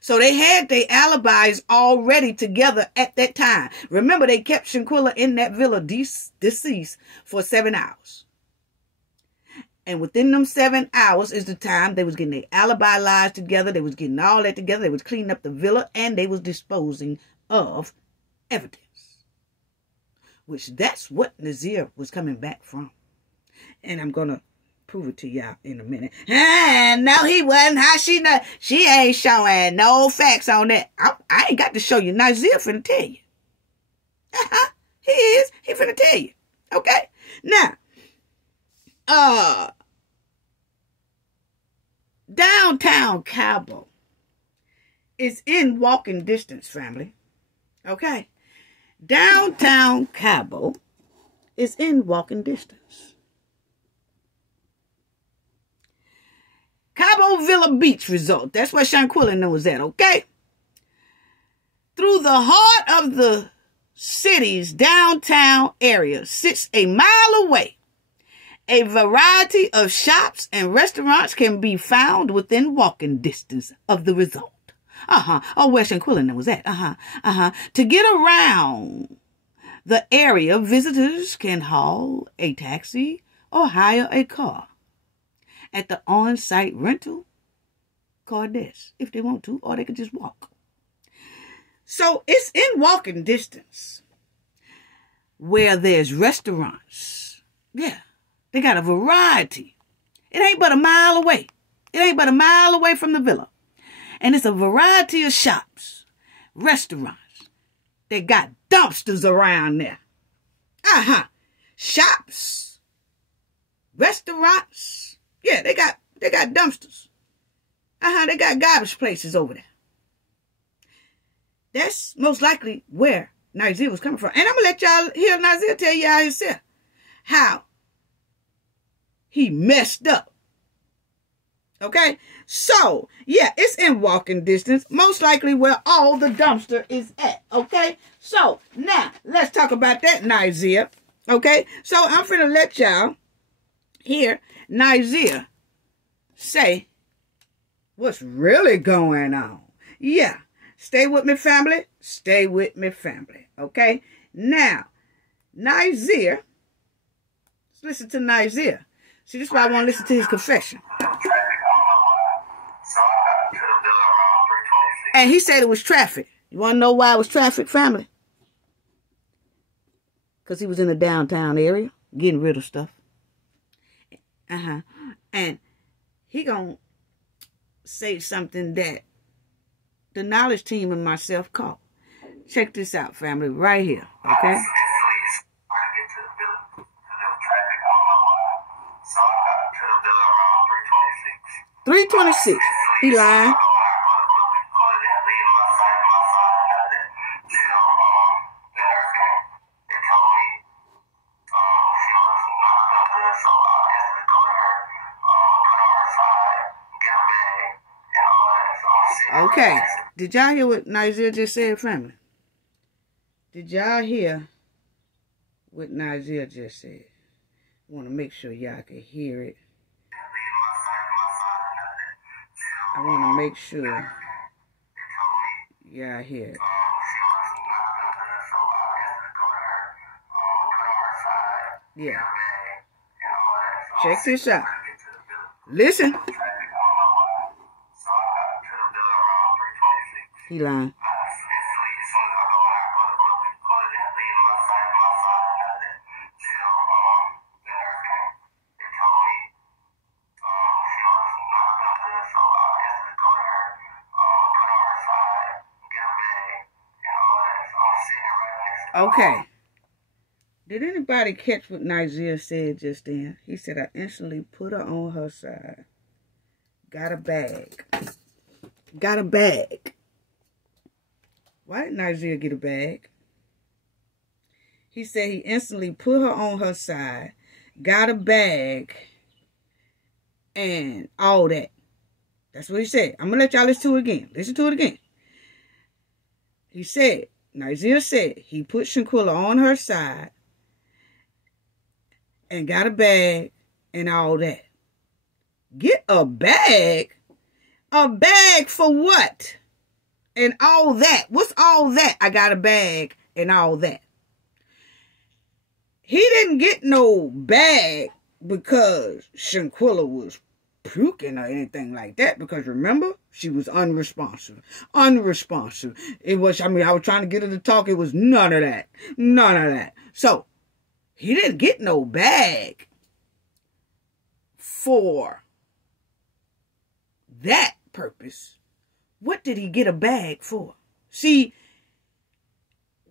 So they had their alibis already together at that time. Remember, they kept Shanquella in that villa deceased for 7 hours. And within them 7 hours is the time they was getting their alibi lies together. They was getting all that together. They was cleaning up the villa and they was disposing of evidence. Which that's what Nazir was coming back from. And I'm going to prove it to y'all in a minute. No, he wasn't. How she know? She ain't showing no facts on that. I ain't got to show you. Nazir finna tell you. He is. He finna tell you. Okay? Now, downtown Cabo is in walking distance, family. Okay? Downtown Cabo is in walking distance. Cabo Villa Beach Resort. That's where Shanquella knows that, okay? Through the heart of the city's downtown area sits a mile away. A variety of shops and restaurants can be found within walking distance of the resort. Oh, where Shanquella knows that. To get around the area, visitors can haul a taxi or hire a car at the on-site rental car desk if they want to, or they could just walk. So it's in walking distance where there's restaurants. Yeah, they got a variety. It ain't but a mile away. It ain't but a mile away from the villa. And it's a variety of shops, restaurants. They got dumpsters around there. shops, restaurants. Yeah, they got dumpsters. They got garbage places over there. That's most likely where Nigeria was coming from. And I'm going to let y'all hear Nigeria tell y'all himself how he messed up. Okay? So, yeah, it's in walking distance. Most likely where all the dumpster is at. Okay? So, now, let's talk about that Nigeria. Okay? So, I'm finna let y'all hear Nigeria say what's really going on. Yeah. Stay with me, family. Stay with me, family. Okay? Now, Nigeria. Let's listen to Nigeria. See, this is why I want to listen to his confession. And he said it was traffic. You want to know why it was traffic, family? Because he was in the downtown area, getting rid of stuff. And he gonna say something that the knowledge team and myself caught. Check this out, family, right here, okay? 326. He lying. Okay. Did y'all hear what Nigeria just said, family? Did y'all hear what Nigeria just said? I want to make sure y'all can hear it. I want to make sure y'all hear it. Yeah. Check this out. Listen. He lying. Okay. Did anybody catch what Nigeria said just then? He said, I instantly put her on her side. Got a bag. Got a bag. Why did Nigeria get a bag? He said he instantly put her on her side, got a bag, and all that. That's what he said. I'm going to let y'all listen to it again. Listen to it again. He said, Nigeria said he put Shanquella on her side and got a bag and all that. Get a bag? A bag for what? And all that. What's all that? I got a bag and all that. He didn't get no bag because Shanquella was puking or anything like that. Because remember, she was unresponsive. Unresponsive. It was, I was trying to get her to talk. It was none of that. None of that. So, he didn't get no bag for that purpose. What did he get a bag for? See,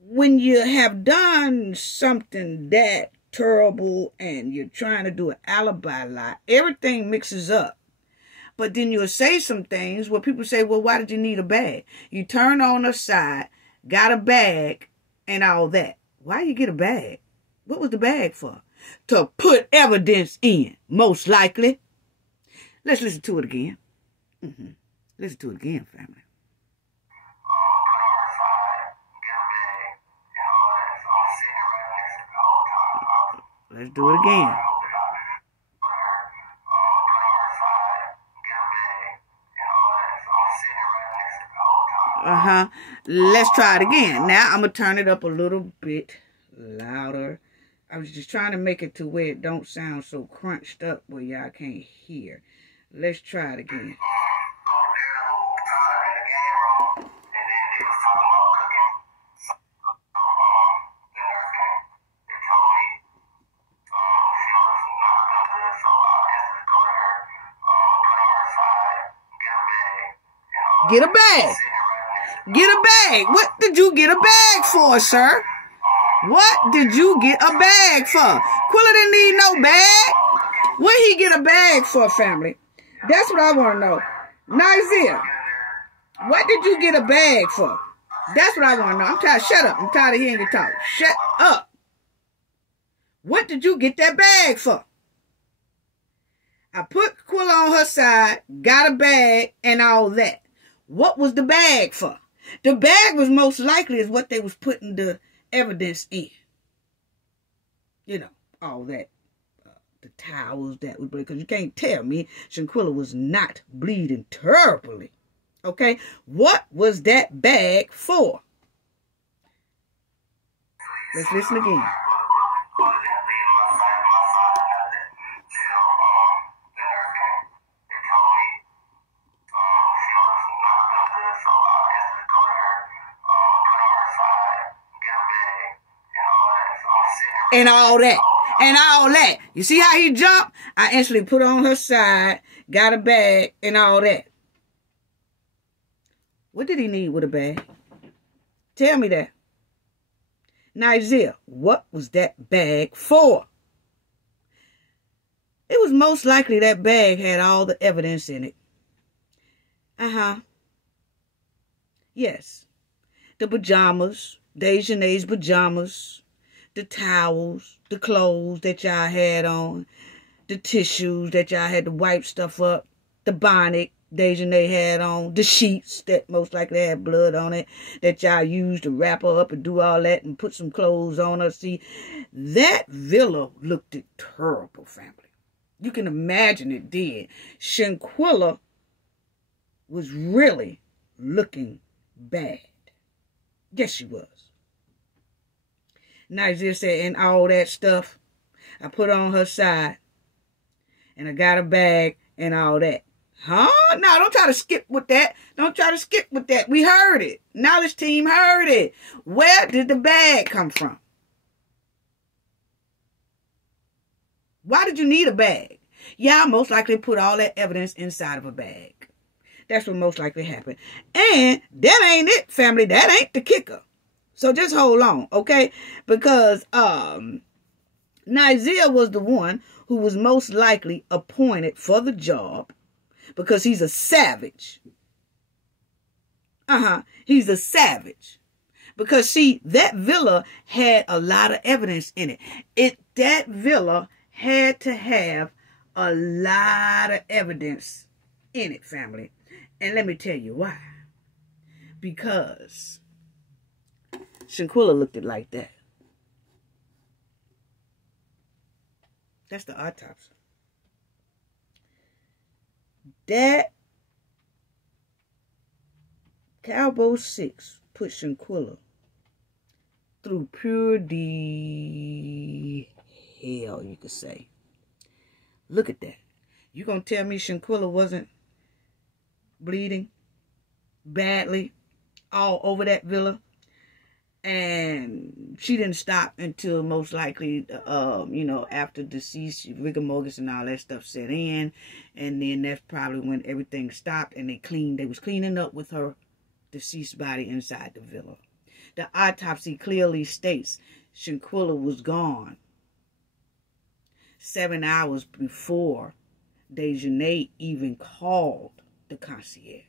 when you have done something that terrible and you're trying to do an alibi lie, everything mixes up. But then you'll say some things where people say, well, why did you need a bag? You turn on her side, got a bag, and all that. Why you get a bag? What was the bag for? To put evidence in, most likely. Let's listen to it again. Listen to it again, family. Let's do it again. Let's try it again. Now I'm going to turn it up a little bit louder. I was just trying to make it to where it don't sound so crunched up where y'all can't hear. Let's try it again. Get a bag. Get a bag. What did you get a bag for, sir? What did you get a bag for? Quilla didn't need no bag. What he get a bag for, family? That's what I want to know. Nizia, what did you get a bag for? That's what I want to know. I'm tired. Shut up. I'm tired of hearing you talk. Shut up. What did you get that bag for? I put Quilla on her side, got a bag, and all that. What was the bag for? The bag was most likely is what they was putting the evidence in. You know, all that. The towels that was bleeding. Because you can't tell me Shanquella was not bleeding terribly. Okay? What was that bag for? Let's listen again. And all that. And all that. You see how he jumped? I instantly put her on her side, got a bag, and all that. What did he need with a bag? Tell me that. Nizia, what was that bag for? It was most likely that bag had all the evidence in it. Yes. The pajamas, Dejanay's pajamas, the towels, the clothes that y'all had on, the tissues that y'all had to wipe stuff up, the bonnet Dejanay had on, the sheets that most likely had blood on it, that y'all used to wrap her up and do all that and put some clothes on her. See, that villa looked terrible, family. You can imagine it did. Shanquella was really looking bad. Yes, she was. Nizia said, and all that stuff, I put on her side, and I got a bag and all that. Huh? No, don't try to skip with that. Don't try to skip with that. We heard it. Knowledge team heard it. Where did the bag come from? Why did you need a bag? Y'all most likely put all that evidence inside of a bag. That's what most likely happened. And that ain't it, family. That ain't the kicker. So just hold on, okay? Because Nizia was the one who was most likely appointed for the job because he's a savage. He's a savage. Because, see, that villa had a lot of evidence in it. That villa had to have a lot of evidence in it, family. And let me tell you why. Because Shanquella looked it like that. That's the autopsy. That Cowboy 6 put Shanquella through pure hell, you could say. Look at that. You gonna tell me Shanquella wasn't bleeding badly all over that villa? And she didn't stop until most likely, after deceased, rigor mortis and all that stuff set in. And then that's probably when everything stopped and they was cleaning up with her deceased body inside the villa. The autopsy clearly states Shanquella was gone 7 hours before Dejanay even called the concierge.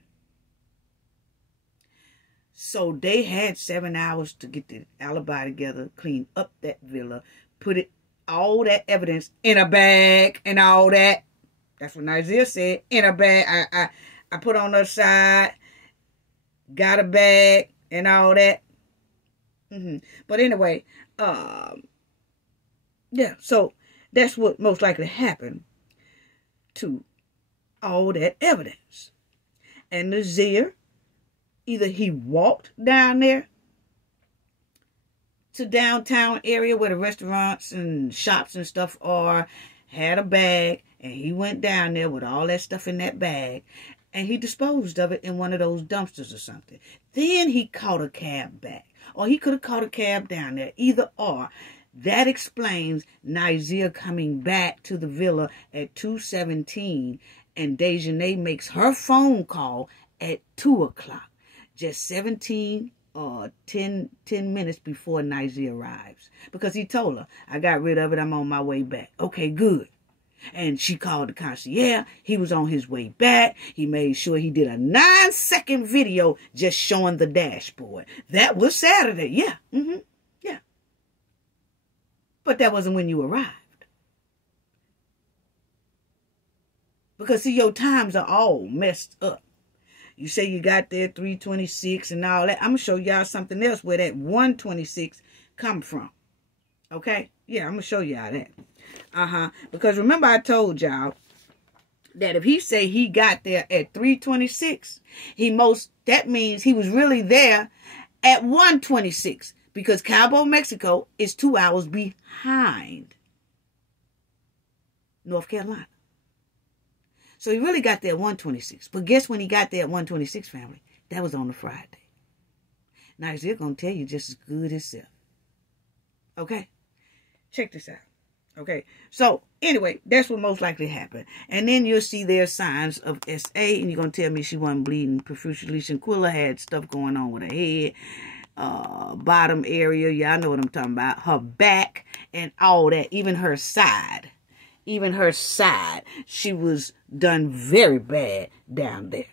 So they had 7 hours to get the alibi together, clean up that villa, put all that evidence in a bag and all that. That's what Nizia said, in a bag. I put on her side, got a bag and all that. But anyway, yeah, so that's what most likely happened to all that evidence. And Nizia, either he walked down there to downtown area where the restaurants and shops and stuff are, had a bag, and he went down there with all that stuff in that bag, and he disposed of it in one of those dumpsters or something. Then he caught a cab back. Or he could have caught a cab down there. Either or. That explains Nizia coming back to the villa at 2:17, and Dejanay makes her phone call at 2 o'clock. Just 17 10 minutes before Nizer arrives. Because he told her, I got rid of it, I'm on my way back. Okay, good. And she called the concierge. He was on his way back. He made sure he did a 9-second video just showing the dashboard. That was Saturday. Yeah. Yeah. But that wasn't when you arrived. Because, see, your times are all messed up. You say you got there 3:26 and all that. I'm going to show y'all something else where that 1:26 come from. Okay? Yeah, I'm going to show y'all that. Because remember I told y'all that if he say he got there at 3:26, that means he was really there at 1:26 because Cabo, Mexico is 2 hours behind North Carolina. So he really got there at 1:26. But guess when he got there at 1:26, family? That was on a Friday. Now he's going to tell you just as good as himself. Okay? Check this out. Okay, so anyway, that's what most likely happened. And then you'll see there's signs of SA, and you're going to tell me she wasn't bleeding profusely. Shanquella had stuff going on with her head, bottom area, y'all know what I'm talking about, her back, and all that, even her side. Even her side, she was done very bad down there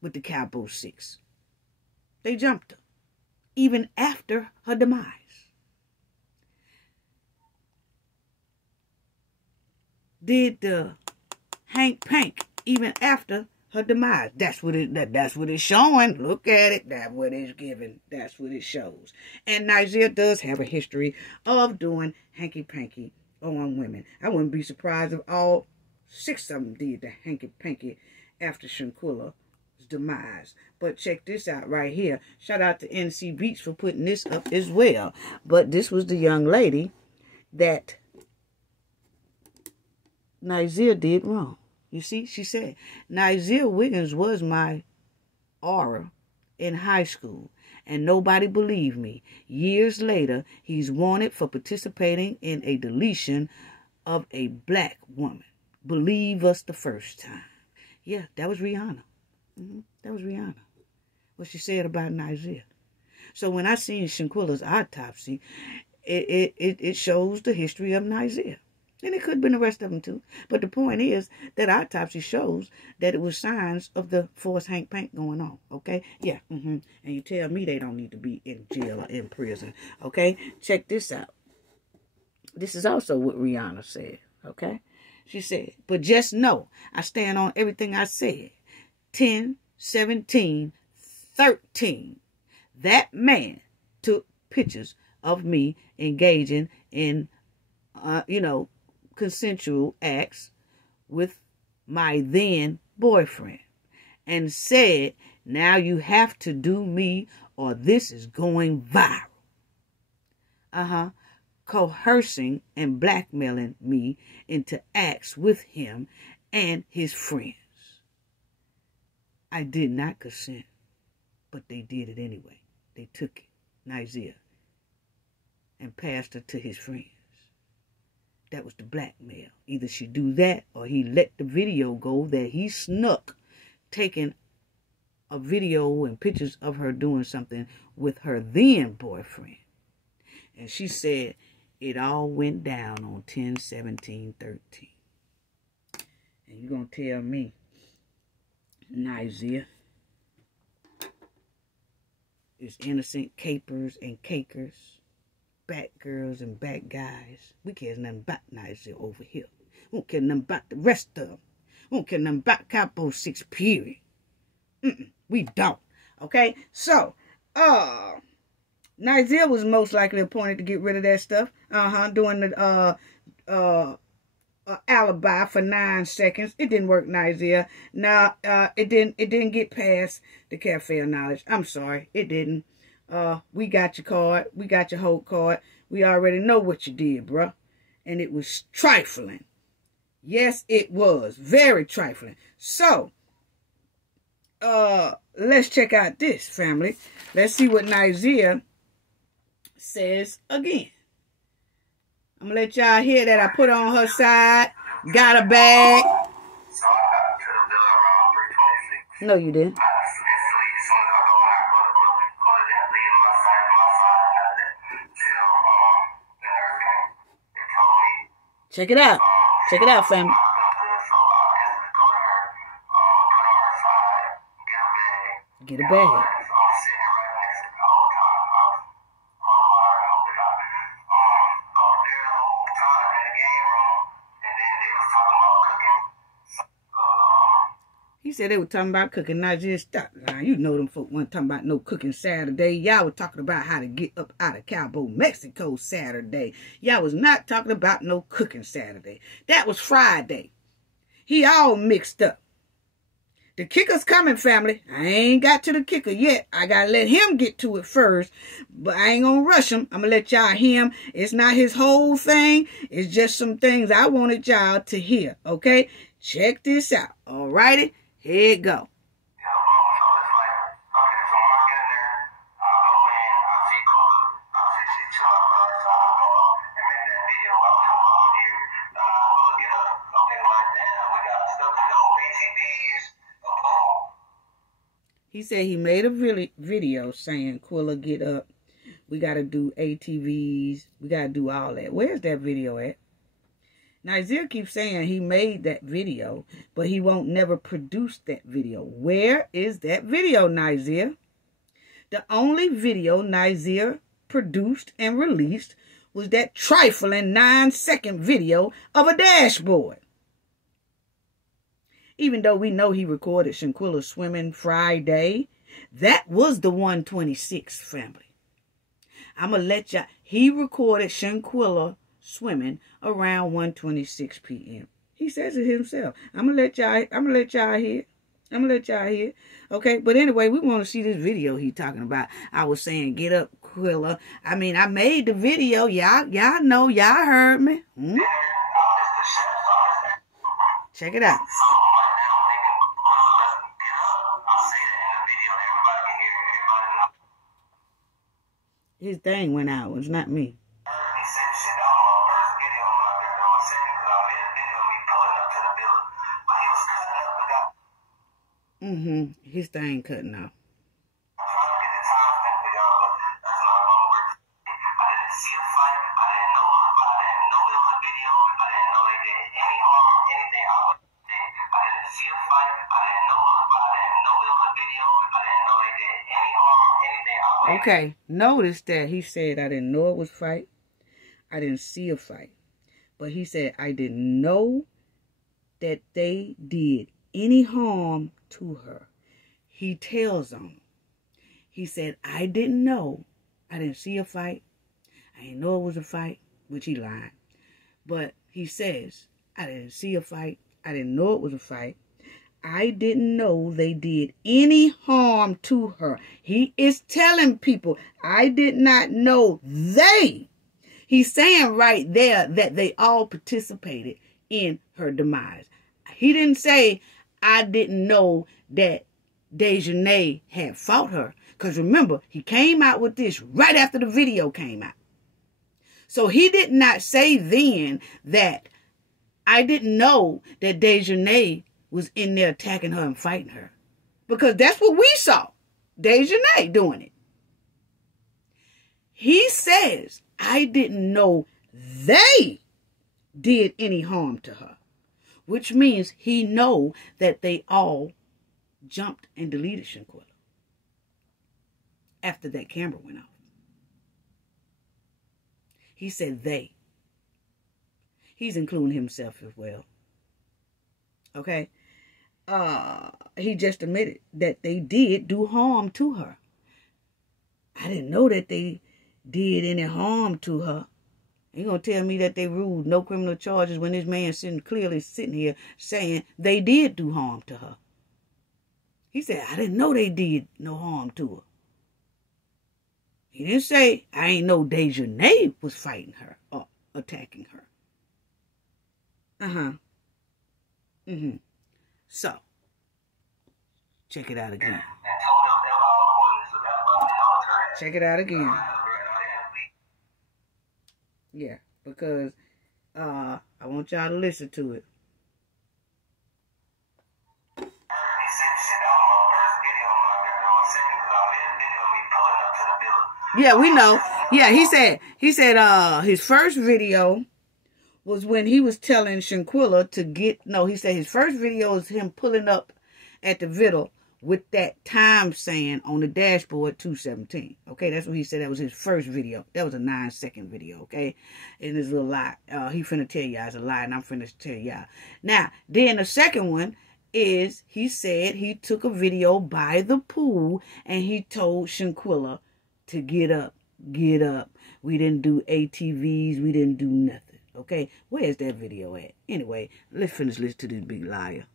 with the Cabo 6. They jumped her, even after her demise. Did the Hank Pank even after her demise. That's what it's showing. Look at it. That's what it's giving. That's what it shows. And Nizer does have a history of doing hanky panky on women. I wouldn't be surprised if all 6 of them did the hanky panky after Shanquella's demise. But check this out right here. Shout out to NC Beach for putting this up as well. But this was the young lady that Nizer did wrong. You see, she said, Nizer Wiggins was my aura in high school, and nobody believed me. Years later, he's wanted for participating in a deletion of a black woman. Believe us the first time. Yeah, that was Rihanna. That was Rihanna. What she said about Nizer. So when I seen Shanquella's autopsy, it shows the history of Nizer. And it could have been the rest of them too. But the point is that autopsy shows that it was signs of the forced Hank Pank going on. Okay? Yeah. And you tell me they don't need to be in jail or in prison. Okay? Check this out. This is also what Rihanna said. Okay? She said, but just know, I stand on everything I said. 10, 17, 13. That man took pictures of me engaging in, consensual acts with my then boyfriend and said, now you have to do me or this is going viral. Coercing and blackmailing me into acts with him and his friends. I did not consent, but they did it anyway. They took it, Nizer, and passed her to his friends. That was the blackmail. Either she do that or he let the video go that he snuck, taking a video and pictures of her doing something with her then boyfriend. And she said it all went down on 10, 17, 13. And you're going to tell me, Nizer is innocent capers and cakers, back girls and back guys. We care nothing about Nizer over here. We don't care nothing about the rest of them. We don't care nothing about Capo 6, period. We don't. Okay? So, Nizer was most likely appointed to get rid of that stuff. Doing the alibi for 9 seconds. It didn't work, Nizer. Now, it didn't get past the cafe of knowledge. I'm sorry, it didn't. We got your card. We got your whole card. We already know what you did, bruh. And it was trifling. Yes, it was. Very trifling. So, let's check out this, family. Let's see what Nizer says again. I'm going to let y'all hear that I put on her side. Got a bag. No, you didn't. Check it out. Check it out, family. Get a bag. He said they were talking about cooking. Now just stop. Now you know them folk weren't talking about no cooking Saturday. Y'all were talking about how to get up out of Cabo, Mexico Saturday. Y'all was not talking about no cooking Saturday. That was Friday. He all mixed up. The kicker's coming, family. I ain't got to the kicker yet. I gotta let him get to it first. But I ain't gonna rush him. I'm gonna let y'all hear him. It's not his whole thing. It's just some things I wanted y'all to hear. Okay? Check this out. Alrighty? Here it go. He said he made a video saying, Quilla, get up. We got to do ATVs. We got to do all that. Where's that video at? Nazir keeps saying he made that video, but he won't never produce that video. Where is that video, Nazir? The only video Nazir produced and released was that trifling 9-second video of a dashboard. Even though we know he recorded Shanquella swimming Friday, that was the 126 family. I'm going to let y'all, he recorded Shanquella swimming around 1:26 p.m. He says it himself. I'm gonna let y'all hear. Okay, but anyway, we want to see this video he talking about. I was saying, get up, Quilla. I mean, I made the video. Y'all know, y'all heard me. Check it out. His thing went out. It was not me. His thing cutting off. Okay, notice that he said, I didn't know it was fight. I didn't see a fight. But he said, I didn't know that they did any harm to her. He tells them. He said, I didn't know. I didn't see a fight. I didn't know it was a fight, which he lied. But he says, I didn't see a fight. I didn't know it was a fight. I didn't know they did any harm to her. He is telling people, I did not know they. He's saying right there that they all participated in her demise. He didn't say, I didn't know that Dejanay had fought her. Because remember, he came out with this right after the video came out. So he did not say then that I didn't know that Dejanay was in there attacking her and fighting her. Because that's what we saw. Dejanay doing it. He says, I didn't know they did any harm to her. Which means he know that they all jumped and deleted Shanquella after that camera went off. He said they. He's including himself as well. Okay? He just admitted that they did do harm to her. I didn't know that they did any harm to her. You're going to tell me that they ruled no criminal charges when this man clearly sitting here saying they did do harm to her. He said, I didn't know they did no harm to her. He didn't say, I ain't know Dejanay was fighting her or attacking her. So, check it out again. Check it out again. Yeah, because I want y'all to listen to it. Yeah, we know. Yeah, he said his first video was when he was telling Shanquella to get, no, he said his first video is him pulling up at the Vittle with that time saying on the dashboard 2:17. Okay, that's what he said. That was his first video. That was a 9-second video, okay? And it's a lie. He finna tell y'all it's a lie, and I'm finna tell y'all. Now, then the second one is he said he took a video by the pool and he told Shanquella to get up, get up. We didn't do ATVs. We didn't do nothing, okay? Where's that video at? Anyway, let's finish listening to this big liar.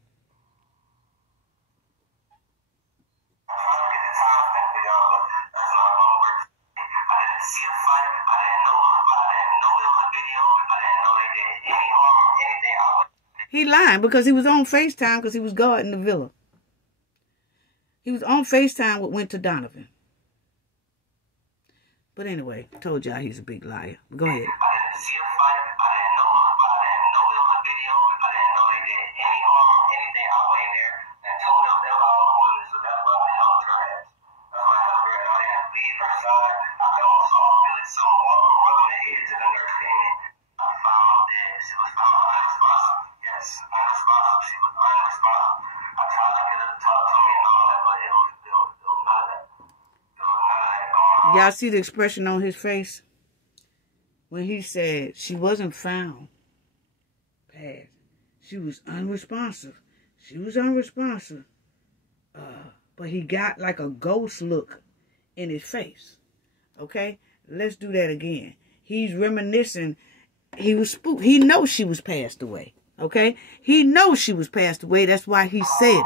He lying because he was on FaceTime because he was guarding the villa. He was on FaceTime with Winter Donovan. But anyway, told y'all he's a big liar. Go ahead. Y'all see the expression on his face when he said she wasn't found. Past. She was unresponsive. She was unresponsive. But he got like a ghost look in his face. Okay? Let's do that again. He's reminiscing. He was spooked. He knows she was passed away. Okay? He knows she was passed away. That's why he said it.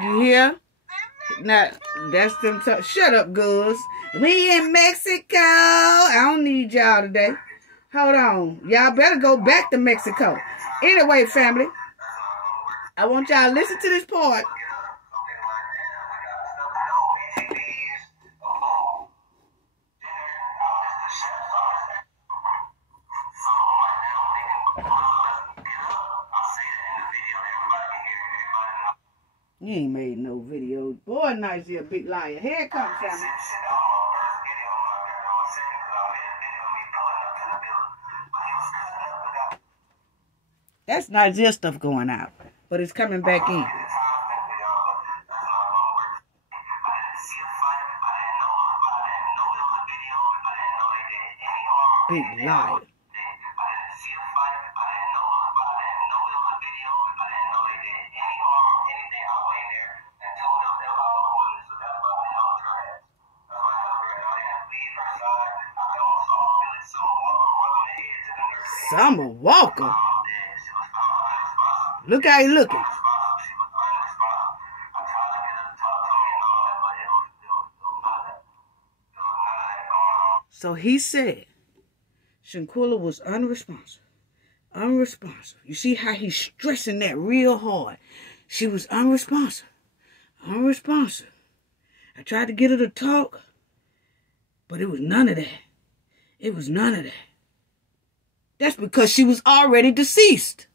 You hear? Now, that's them. Shut up, girls. We in Mexico. I don't need y'all today. Hold on. Y'all better go back to Mexico. Anyway, family, I want y'all to listen to this part. You ain't made no videos. Boy, nice, you a big liar. Here it comes, family. That's Nigeria stuff going out, but it's coming back in. Big liar. Summer Walker. Look how he looking. So he said Shanquella was unresponsive. Unresponsive. You see how he's stressing that real hard. She was unresponsive. Unresponsive. I tried to get her to talk, but it was none of that. It was none of that. That's because she was already deceased.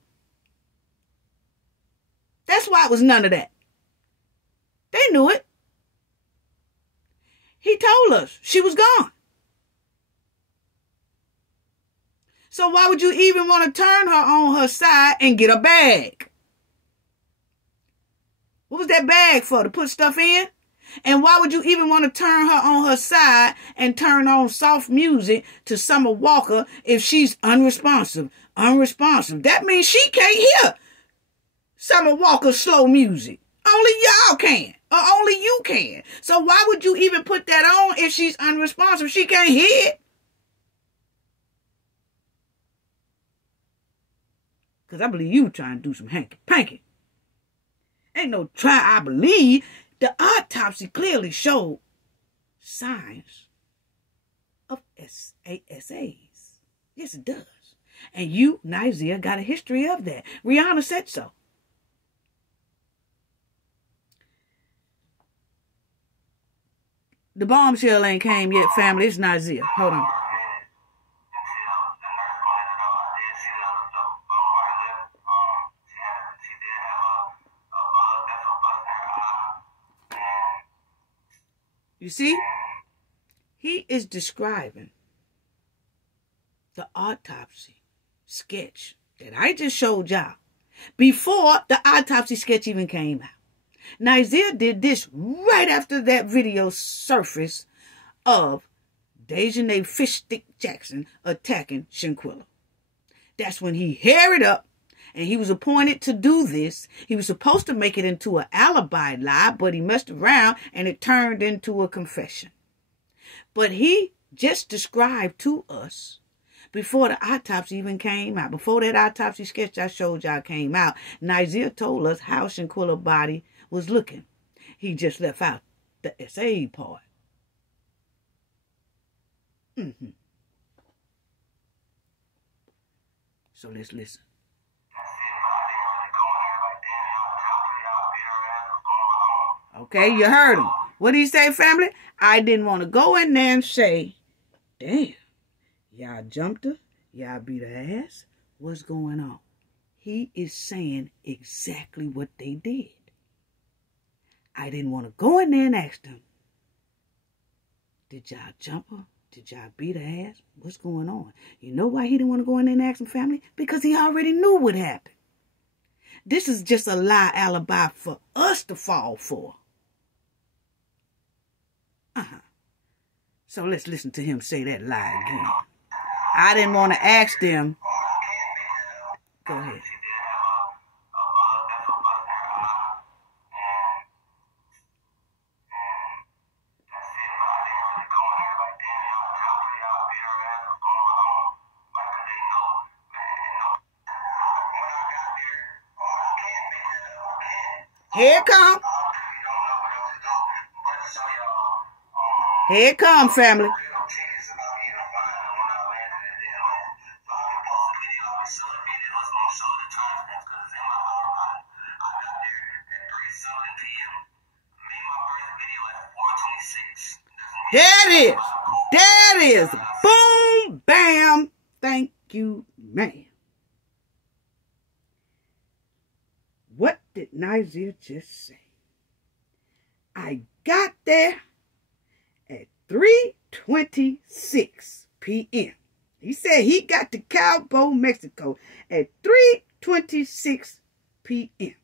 That's why it was none of that. They knew it. He told us she was gone. So why would you even want to turn her on her side and get a bag? What was that bag for? To put stuff in? And why would you even want to turn her on her side and turn on soft music to Summer Walker if she's unresponsive? Unresponsive. That means she can't hear Summer Walker's slow music. Only y'all can. Or only you can. So why would you even put that on if she's unresponsive? She can't hear it. Because I believe you trying to do some hanky-panky. Ain't no try, I believe. The autopsy clearly showed signs of SASAs. Yes, it does. And you, Nizia, got a history of that. Rihanna said so. The bombshell ain't came yet, family. It's Nizia. Hold on. You see, he is describing the autopsy sketch that I just showed y'all before the autopsy sketch even came out. Nizia did this right after that video surfaced of Dejanay Fishstick Jackson attacking Shanquella. That's when he haired up, and he was appointed to do this. He was supposed to make it into an alibi lie, but he messed around and it turned into a confession. But he just described to us before the autopsy even came out, before that autopsy sketch I showed y'all came out, Nizia told us how Shanquella's body was looking. He just left out the SA part. So let's listen. Okay, you heard him. What did he say, family? I didn't want to go in there and say, damn, y'all jumped her, y'all beat her ass. What's going on? He is saying exactly what they did. I didn't want to go in there and ask them, did y'all jump her? Did y'all beat her ass? What's going on? You know why he didn't want to go in there and ask them, family? Because he already knew what happened. This is just a lie alibi for us to fall for. So let's listen to him say that lie again. I didn't want to ask them. Go ahead. Here it come. Here it come, family. There it is. There it is. Boom, bam. Thank you, man. What did Nizia just say? I got there at 3:26 p.m. He said he got to Cabo, Mexico at 3:26 p.m.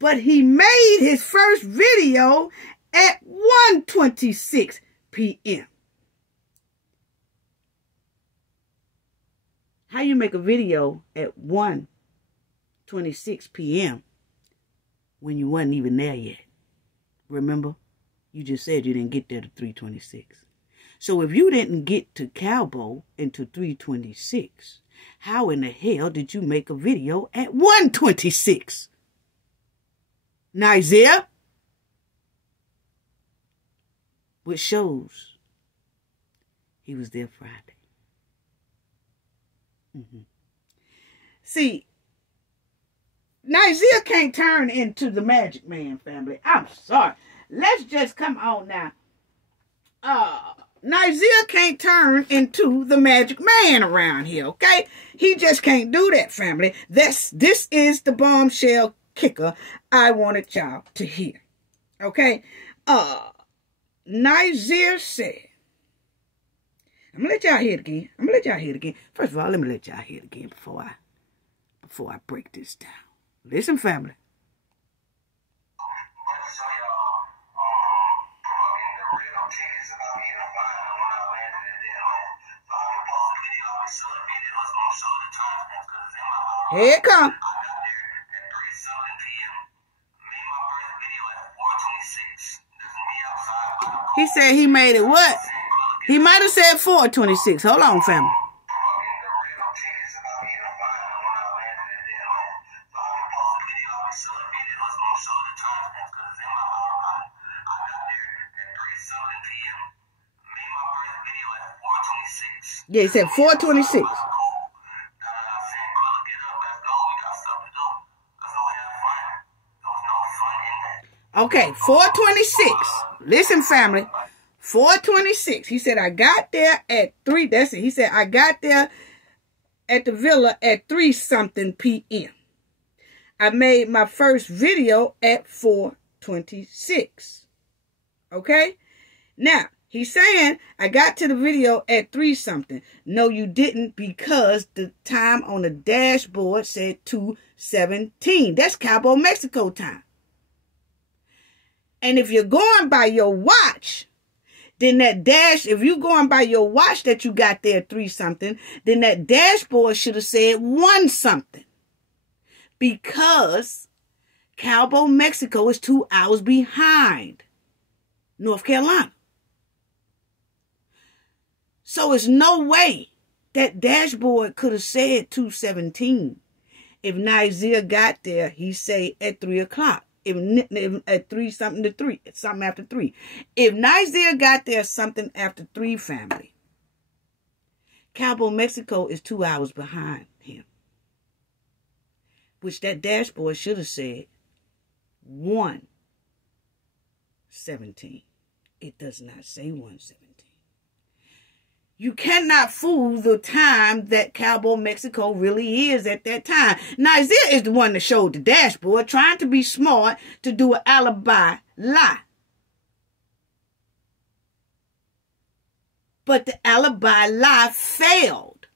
But he made his first video at 1:26 p.m. How you make a video at 1:26 p.m. when you wasn't even there yet? Remember? You just said you didn't get there to 3:26. So if you didn't get to Cabo until 3:26, how in the hell did you make a video at 1:26? Nizia? Which shows he was there Friday. See, Nizia can't turn into the Magic Man, family. I'm sorry. Let's just come on now. Nizia can't turn into the Magic Man around here, okay? He just can't do that, family. This is the bombshell kicker I wanted y'all to hear, okay? Nizia said, I'm gonna let y'all hear it again. First of all, let me let y'all hear it again before I break this down. Listen, family. Here it comes. He said he made it what? He might have said 4:26. Hold on, family. Yeah, he said 426. Okay, 426. Listen, family. 426. He said, I got there at 3. That's it. He said, I got there at the villa at 3-something p.m. I made my first video at 426. Okay? Now, he's saying, I got to the video at 3-something. No, you didn't, because the time on the dashboard said 2:17. That's Cabo, Mexico time. And if you're going by your watch, then that if you're going by your watch that you got there at 3-something, then that dashboard should have said 1-something. Because Cabo, Mexico is 2 hours behind North Carolina. So it's no way that dashboard could have said 2:17. If Nizer got there, he say at 3 o'clock. If at 3-something to 3, something after 3. If Nizer got there something after 3, family, Cabo, Mexico is 2 hours behind him. Which that dashboard should have said 1:17. It does not say 1:17. You cannot fool the time that Cabo, Mexico really is at that time. Nizer is the one that showed the dashboard, trying to be smart to do an alibi lie. But the alibi lie failed.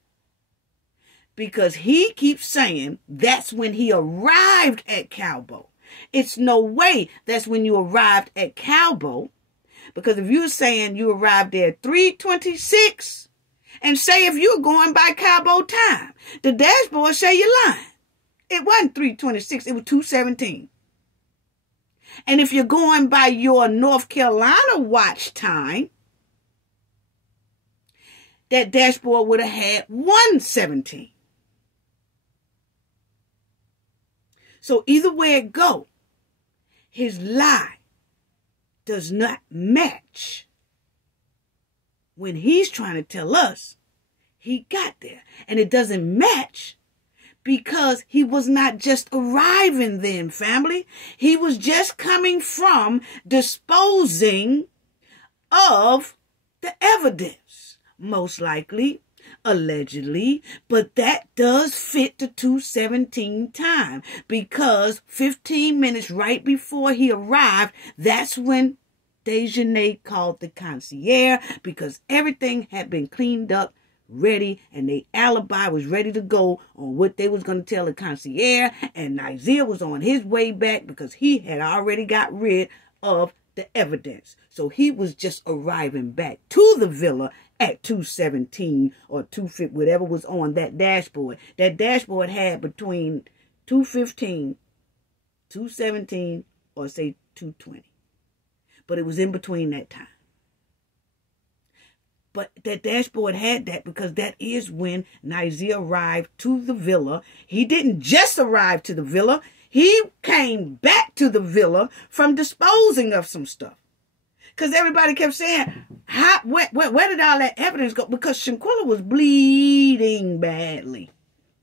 Because he keeps saying that's when he arrived at Cabo. It's no way that's when you arrived at Cabo. Because if you're saying you arrived there at 3:26, and say if you're going by Cabo time, the dashboard say you're lying. It wasn't 3:26, it was 2:17. And if you're going by your North Carolina watch time, that dashboard would have had 1:17. So either way it go, his lie does not match when he's trying to tell us he got there. And it doesn't match because he was not just arriving then, family. He was just coming from disposing of the evidence, most likely, allegedly, but that does fit the 2:17 time because 15 minutes right before he arrived, that's when Dejanay called the concierge because everything had been cleaned up, ready, and the alibi was ready to go on what they was going to tell the concierge, and Nizer was on his way back because he had already got rid of the evidence. So he was just arriving back to the villa at 2:17 or 2:50, whatever was on that dashboard. That dashboard had between 2:15, 2:17, or say 2:20. But it was in between that time. But that dashboard had that because that is when Nizer arrived to the villa. He didn't just arrive to the villa. He came back to the villa from disposing of some stuff. Because everybody kept saying, where did all that evidence go? Because Shanquella was bleeding badly.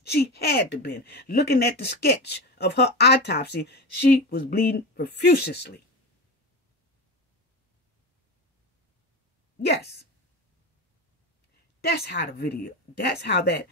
She had to be. Looking at the sketch of her autopsy, she was bleeding profusely. Yes. That's how that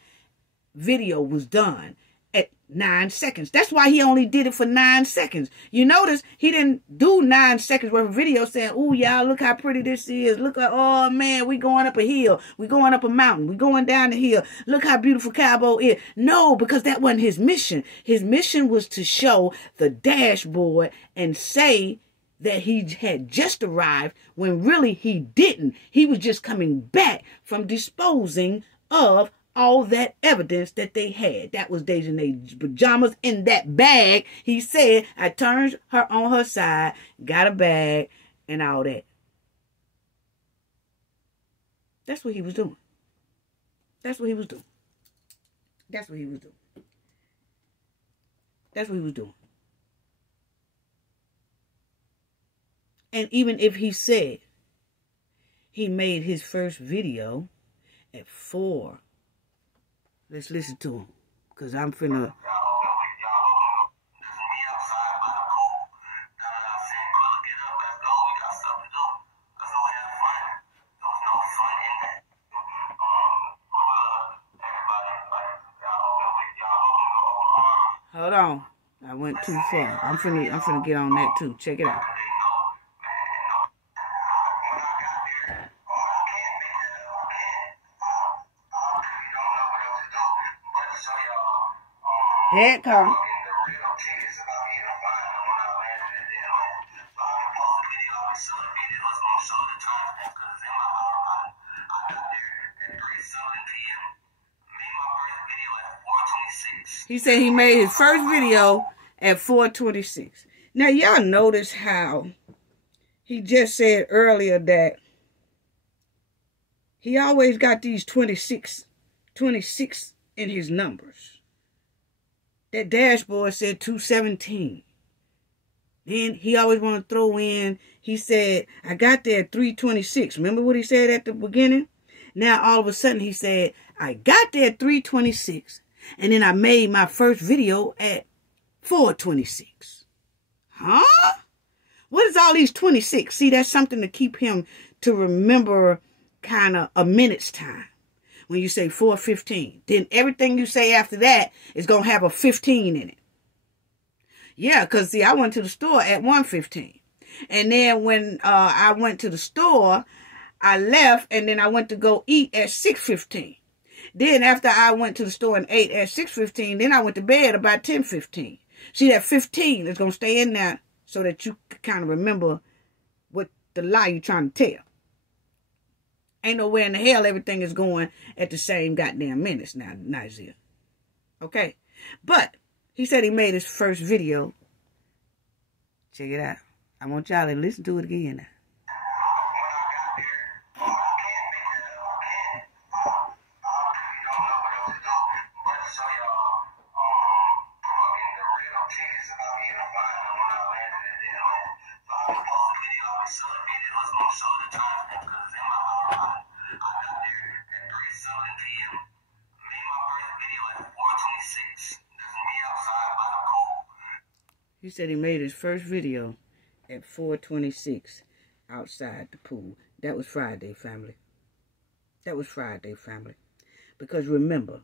video was done at 9 seconds. That's why he only did it for 9 seconds. You notice he didn't do 9 seconds worth of video saying, "Oh, y'all, look how pretty this is. Look at, oh man, we going up a hill. We going up a mountain. We going down the hill. Look how beautiful Cabo is." No, because that wasn't his mission. His mission was to show the dashboard and say that he had just arrived when really he didn't. He was just coming back from disposing of all that evidence that they had. That was Dejanay's pajamas in that bag. He said, I turned her on her side, got a bag, and all that. That's what he was doing. That's what he was doing. That's what he was doing. That's what he was doing. And even if he said he made his first video at 4. Let's listen to him, because I'm finna... Hold on. I went too far. I'm finna get on that too. Check it out. Here it comes. He said he made his first video at 4:26. Now, y'all notice how he just said earlier that he always got these 26 in his numbers. That dashboard said 217. Then he always want to throw in, he said, I got there at 3:26. Remember what he said at the beginning? Now, all of a sudden, he said, I got there at 3:26. And then I made my first video at 4:26. Huh? What is all these 26? See, that's something to keep him to remember kind of a minute's time. When you say 4:15, then everything you say after that is going to have a 15 in it. Yeah, because see, I went to the store at 1:15. And then when I went to the store, I left and then I went to go eat at 6:15. Then after I went to the store and ate at 6:15, then I went to bed about 10:15. See, that 15 is going to stay in there so that you kind of remember what the lie you're trying to tell. Ain't nowhere in the hell everything is going at the same goddamn minutes now, Nazir. Okay? But he said he made his first video. Check it out. I want y'all to listen to it again now. He said he made his first video at 4:26 outside the pool. That was Friday, family. That was Friday, family. Because remember,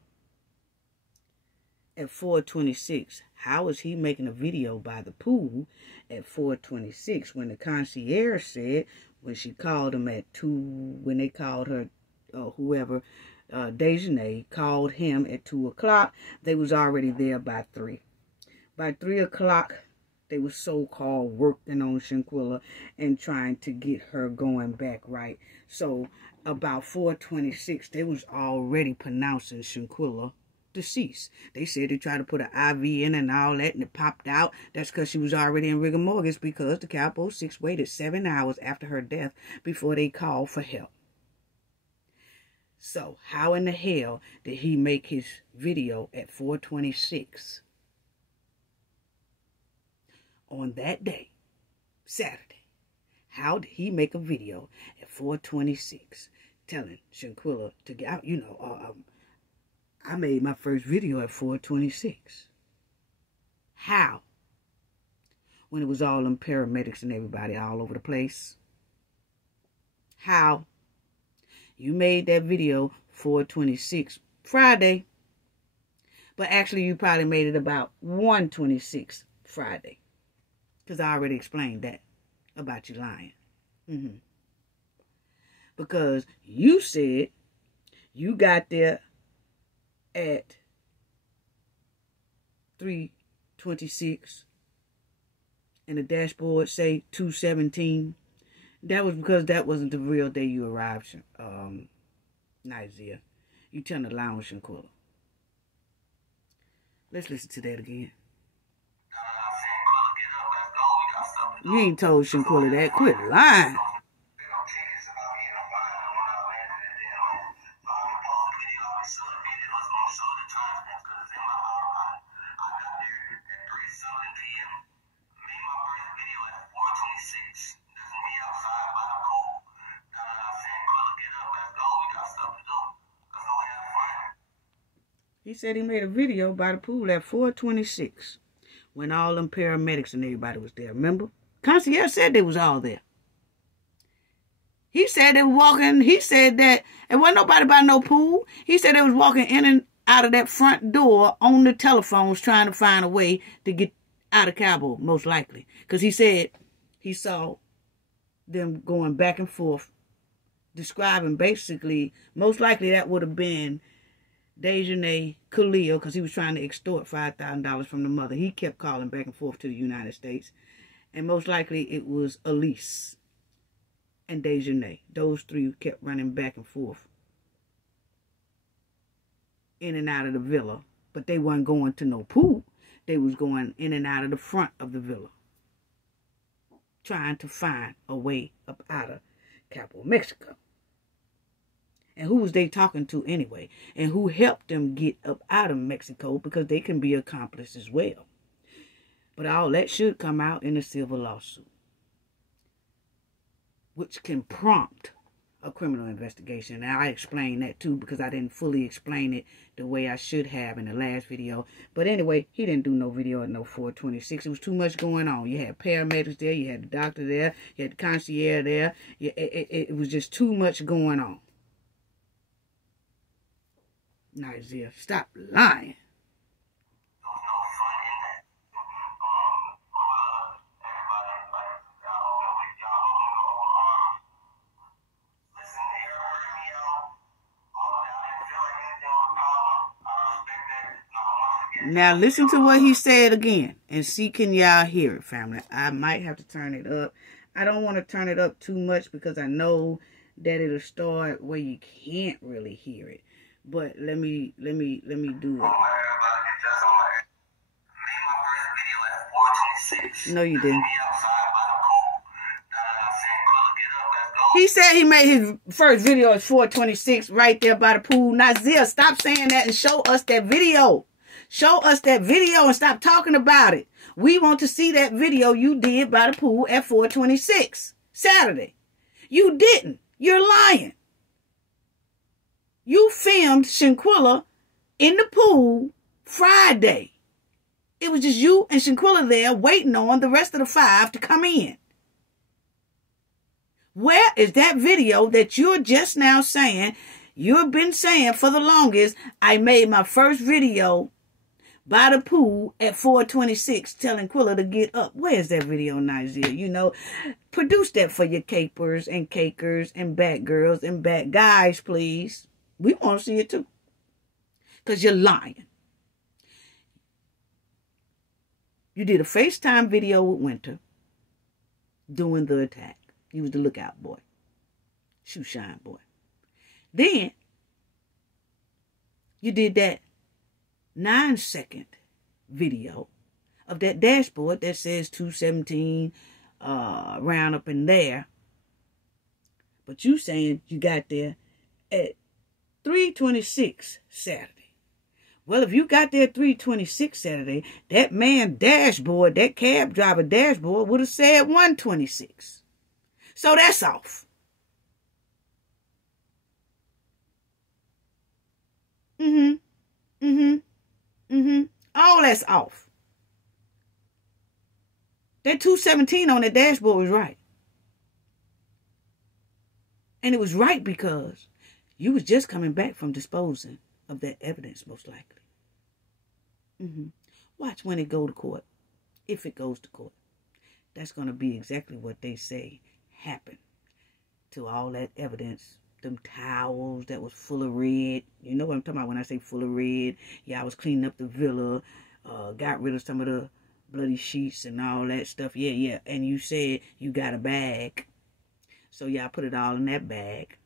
at 4:26, how was he making a video by the pool at 4:26 when the concierge said when she called him at 2, when they called her, whoever, Dejanay called him at 2 o'clock, they was already there by 3. By 3 o'clock, they were so-called working on Shanquella and trying to get her going back right. So about 4:26, they was already pronouncing Shanquella deceased. They said they tried to put an IV in and all that, and it popped out. That's because she was already in rigor mortis, because the Capo 6 waited 7 hours after her death before they called for help. So how in the hell did he make his video at 4:26? On that day, Saturday, how did he make a video at 4:26 telling Shanquella to get out? You know, I made my first video at 4:26. How? When it was all them paramedics and everybody all over the place. How? You made that video 4:26 Friday, but actually you probably made it about 1:26 Friday. Because I already explained that about you lying. Because you said you got there at 3:26 and the dashboard say 2:17. That was because that wasn't the real day you arrived, Nazir. You telling the lie on Shanquella. Let's listen to that again. You ain't told Shanquella that. Quit lying. He said he made a video by the pool at 4:26 when all them paramedics and everybody was there. Remember? Concierge said they was all there. He said they were walking. He said that it wasn't nobody by no pool. He said they was walking in and out of that front door on the telephones trying to find a way to get out of Cabo, most likely. Because he said he saw them going back and forth, describing basically, most likely that would have been Dejanay Khalil, because he was trying to extort $5,000 from the mother. He kept calling back and forth to the United States. And most likely it was Elise and Dejanay. Those three kept running back and forth in and out of the villa. But they weren't going to no pool. They was going in and out of the front of the villa, trying to find a way up out of Cabo, Mexico. And who was they talking to anyway? And who helped them get up out of Mexico, because they can be accomplices as well. But all that should come out in a civil lawsuit, which can prompt a criminal investigation. And I explained that too, because I didn't fully explain it the way I should have in the last video. But anyway, he didn't do no video at no 4:26. It was too much going on. You had paramedics there, you had the doctor there, you had the concierge there. It was just too much going on. Isaiah, stop lying. Now listen to what he said again and see, can y'all hear it, family? I might have to turn it up. I don't want to turn it up too much because I know that it'll start where you can't really hear it. But let me do it. No, you didn't. He said he made his first video at 4:26 right there by the pool. Nazir, stop saying that and show us that video. Show us that video and stop talking about it. We want to see that video you did by the pool at 4:26 Saturday. You didn't. You're lying. You filmed Shanquella in the pool Friday. It was just you and Shanquella there waiting on the rest of the 5 to come in. Where is that video that you're just now saying, you've been saying for the longest, I made my first video by the pool at 4:26 telling Quilla to get up? Where is that video, Nazir? You know, produce that for your capers and cakers and bat girls and bat guys, please. We want to see it too. Because you're lying. You did a FaceTime video with Winter doing the attack. You was the lookout boy. Shoe shine boy. Then you did that 9-second video of that dashboard that says 217 round up in there. But you saying you got there at 3:26 Saturday. Well, if you got there at 3:26 Saturday, that man dashboard, that cab driver dashboard would have said 1:26. So that's off. All that's off. That 217 on that dashboard was right. And it was right because you was just coming back from disposing of that evidence, most likely. Watch when it go to court. If it goes to court. That's going to be exactly what they say happened to all that evidence. Them towels that was full of red. You know what I'm talking about when I say full of red. Yeah, I was cleaning up the villa. Got rid of some of the bloody sheets and all that stuff. Yeah. And you said you got a bag. So y'all put it all in that bag.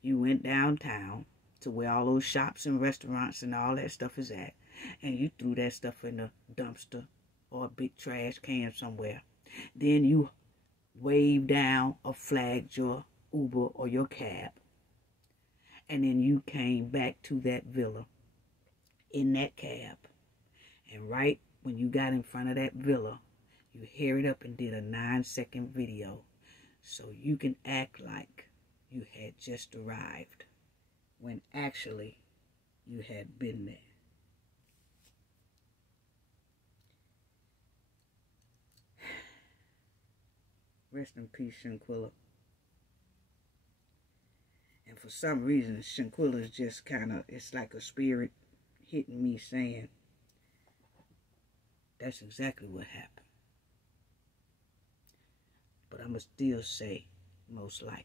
You went downtown to where all those shops and restaurants and all that stuff is at. And you threw that stuff in a dumpster or a big trash can somewhere. Then you waved down or flagged your Uber or your cab. And then you came back to that villa in that cab. And right when you got in front of that villa, you hurried up and did a 9-second video so you can act like you had just arrived when actually you had been there. Rest in peace, Shanquella. And for some reason, Shanquella is just kind of, it's like a spirit hitting me saying, that's exactly what happened. But I'm going to still say, most likely.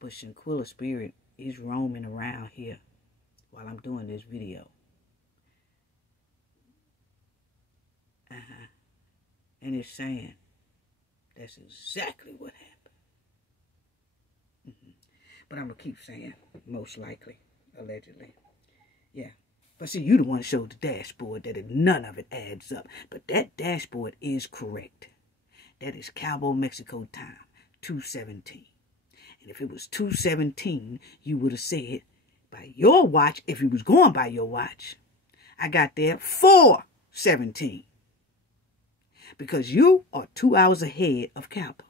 But Shanquella's spirit is roaming around here while I'm doing this video. And it's saying, that's exactly what happened. But I'm going to keep saying, most likely, allegedly. Yeah. But see, you the one showed the dashboard that none of it adds up. But that dashboard is correct. That is Cabo, Mexico time, 2:17. And if it was 2:17, you would have said, by your watch, if you was going by your watch, I got there 4:17. Because you are 2 hours ahead of Cabo.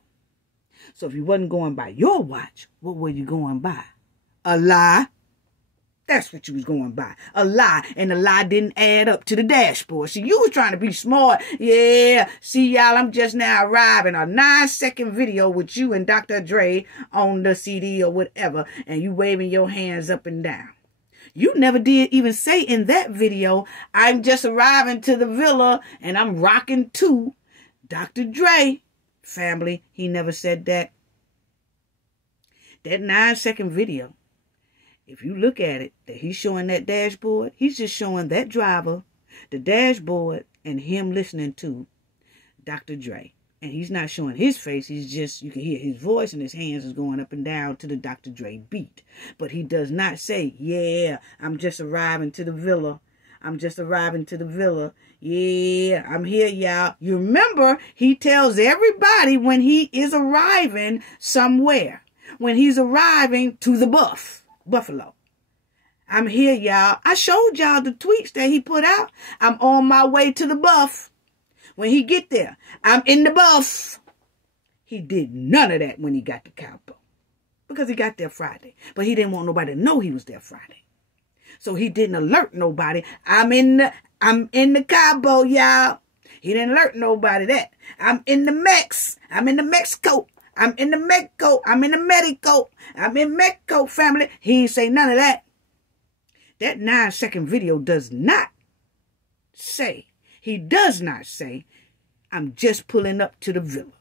So if you wasn't going by your watch, what were you going by? A lie. That's what you was going by. A lie. And the lie didn't add up to the dashboard. See, you was trying to be smart. Yeah. See, y'all, I'm just now arriving. A 9-second video with you and Dr. Dre on the CD or whatever. And you waving your hands up and down. You never did even say in that video, I'm just arriving to the villa and I'm rocking to Dr. Dre. Family, he never said that. That 9-second video, if you look at it, that he's showing that dashboard, he's just showing that driver, the dashboard, and him listening to Dr. Dre. And he's not showing his face. He's just, you can hear his voice and his hands is going up and down to the Dr. Dre beat. But he does not say, yeah, I'm just arriving to the villa. I'm just arriving to the villa. Yeah, I'm here, y'all. You remember, he tells everybody when he is arriving somewhere. When he's arriving to the Buffalo. I'm here, y'all. I showed y'all the tweets that he put out. I'm on my way to the Buff. When he get there, I'm in the Buff. He did none of that when he got to Cabo. Because he got there Friday. But he didn't want nobody to know he was there Friday. So he didn't alert nobody. I'm in the Cabo, y'all. He didn't alert nobody that. I'm in the Mex. I'm in the Mexico. I'm in the Mexico. I'm in the Medico. I'm in Mexico, family. He ain't say none of that. That 9-second video does not say, he does not say, I'm just pulling up to the villa.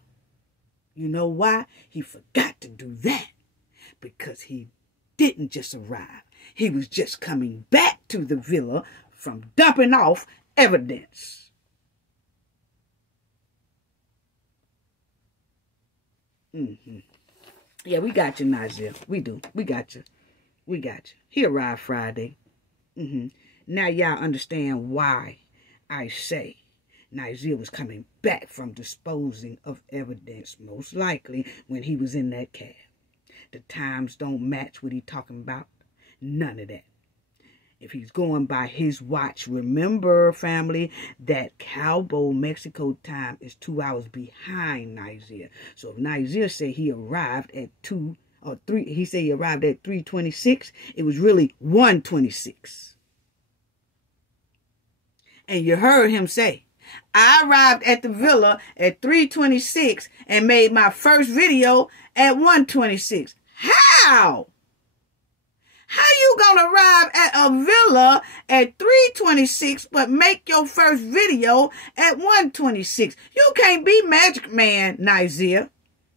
You know why? He forgot to do that. Because he didn't just arrive. He was just coming back to the villa from dumping off evidence. Yeah, we got you, Nazir. We do. We got you. We got you. He arrived Friday. Now y'all understand why I say Nazir was coming back from disposing of evidence, most likely when he was in that cab. The times don't match what he talking about. None of that. If he's going by his watch, remember, family, that Cabo, Mexico time is 2 hours behind Nazir. So if Nazir said he arrived at 2 or 3, he said he arrived at 3:26, it was really 1:26. And you heard him say, I arrived at the villa at 3:26 and made my first video at 1:26. How? How you gonna arrive at a villa at 3:26 but make your first video at 1:26? You can't be Magic Man, Nazir.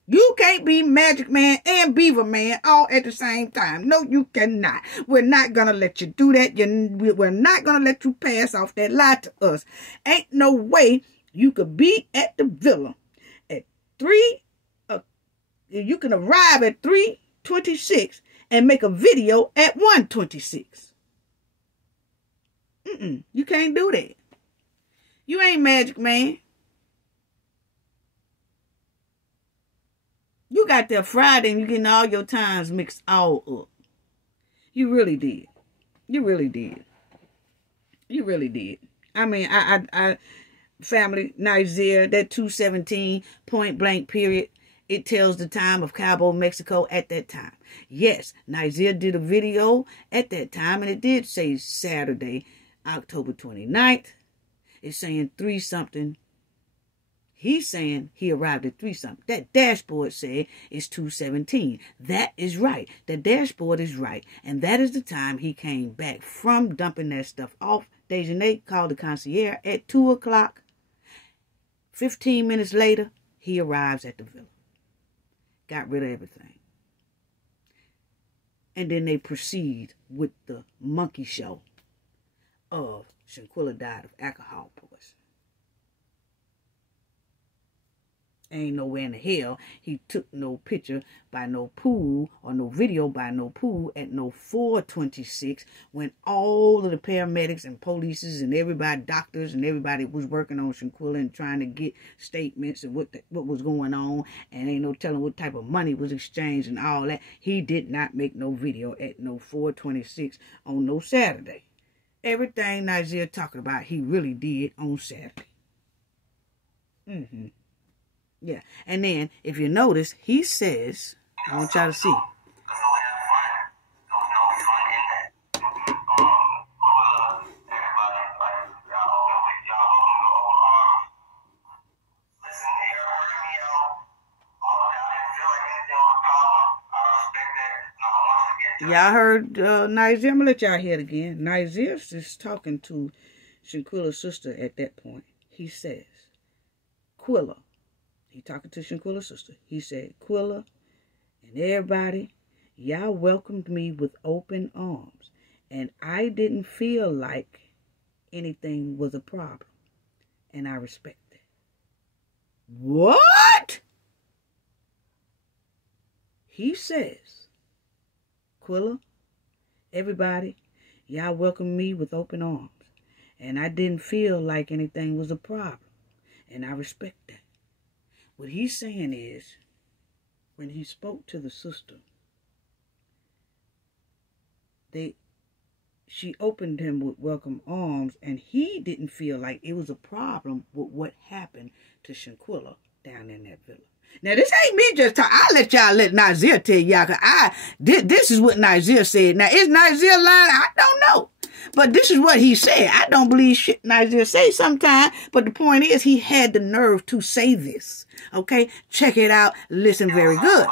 You can't be Magic Man and Beaver Man all at the same time. No, you cannot. We're not gonna let you do that. We're not gonna let you pass off that lie to us. Ain't no way you could be at the villa at 3. You can arrive at 3:26 and make a video at 1:26. You can't do that. You ain't Magic Man. You got there Friday and you getting all your times mixed all up. You really did. You really did. You really did. I mean, I family, Nazir, that 2:17 point blank period, it tells the time of Cabo, Mexico at that time. Yes, Nazir did a video at that time, and it did say Saturday, October 29th. It's saying 3-something He's saying he arrived at 3-something. That dashboard said it's 2:17. That is right. The dashboard is right. And that is the time he came back from dumping that stuff off. Dejanay called the concierge at 2 o'clock. 15 minutes later, he arrives at the villa. Got rid of everything. And then they proceed with the monkey show of Shanquella died of alcohol poisoning. Ain't nowhere in the hell he took no picture by no pool or no video by no pool at no 426 when all of the paramedics and polices and everybody, doctors and everybody was working on Shanquella and trying to get statements and what was going on, and ain't no telling what type of money was exchanged and all that. He did not make no video at no 426 on no Saturday. Everything Nigeria talking about, he really did on Saturday. Yeah, and then, if you notice, he says, I want y'all to see. Y'all heard Nigeria? I'm going to let y'all hear it again. Nigeria's just talking to Shanquella's sister at that point. He says, Quilla. He talking to Shanquella's sister. He said, Quilla and everybody, y'all welcomed me with open arms. And I didn't feel like anything was a problem. And I respect that. What? He says, Quilla, everybody, y'all welcomed me with open arms. And I didn't feel like anything was a problem. And I respect that. What he's saying is, when he spoke to the sister, she opened him with welcome arms, and he didn't feel like it was a problem with what happened to Shanquella down in that villa. Now, this ain't me just talking. I'll let y'all let Nigeria tell y'all, because this is what Nigeria said. Now, is Nigeria lying? I don't know. But this is what he said. I don't believe shit Nigeria say sometimes, but the point is he had the nerve to say this. Okay? Check it out. Listen very good.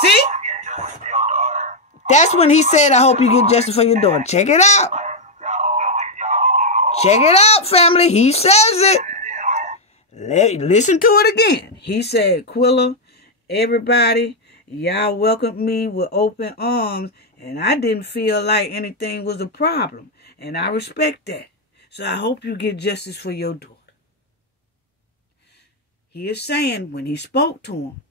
See? That's when he said, I hope you get justice for your daughter. Check it out. Check it out, family. He says it. Listen to it again. He said, Quilla, everybody, y'all welcomed me with open arms, and I didn't feel like anything was a problem. And I respect that. So I hope you get justice for your daughter. He is saying, when he spoke to him,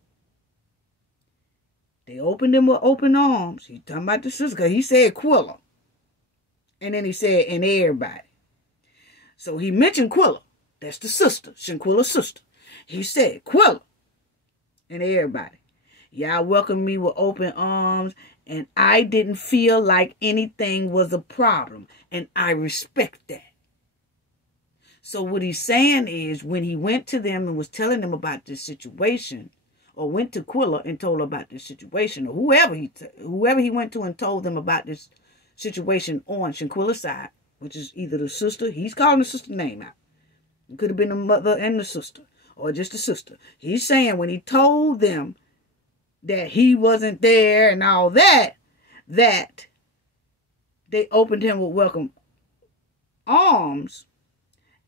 they opened him with open arms. He's talking about the sister. He said Quilla. And then he said, and everybody. So he mentioned Quilla. That's the sister, Shanquella's sister. He said, Quilla. And everybody. Y'all welcomed me with open arms. And I didn't feel like anything was a problem. And I respect that. So what he's saying is, when he went to them and was telling them about this situation, or went to Quilla and told her about this situation, or whoever he went to and told them about this situation on Shanquella's side, which is either the sister, he's calling the sister name out. It could have been the mother and the sister, or just the sister. He's saying when he told them that he wasn't there and all that, that they opened him with welcome arms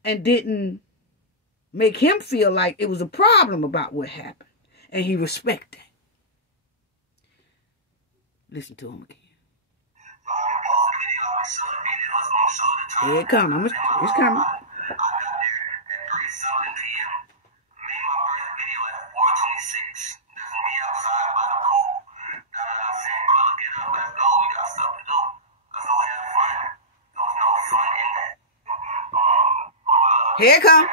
and didn't make him feel like it was a problem about what happened. And he respect that. Listen to him again. Here it comes. It's coming. Here it comes.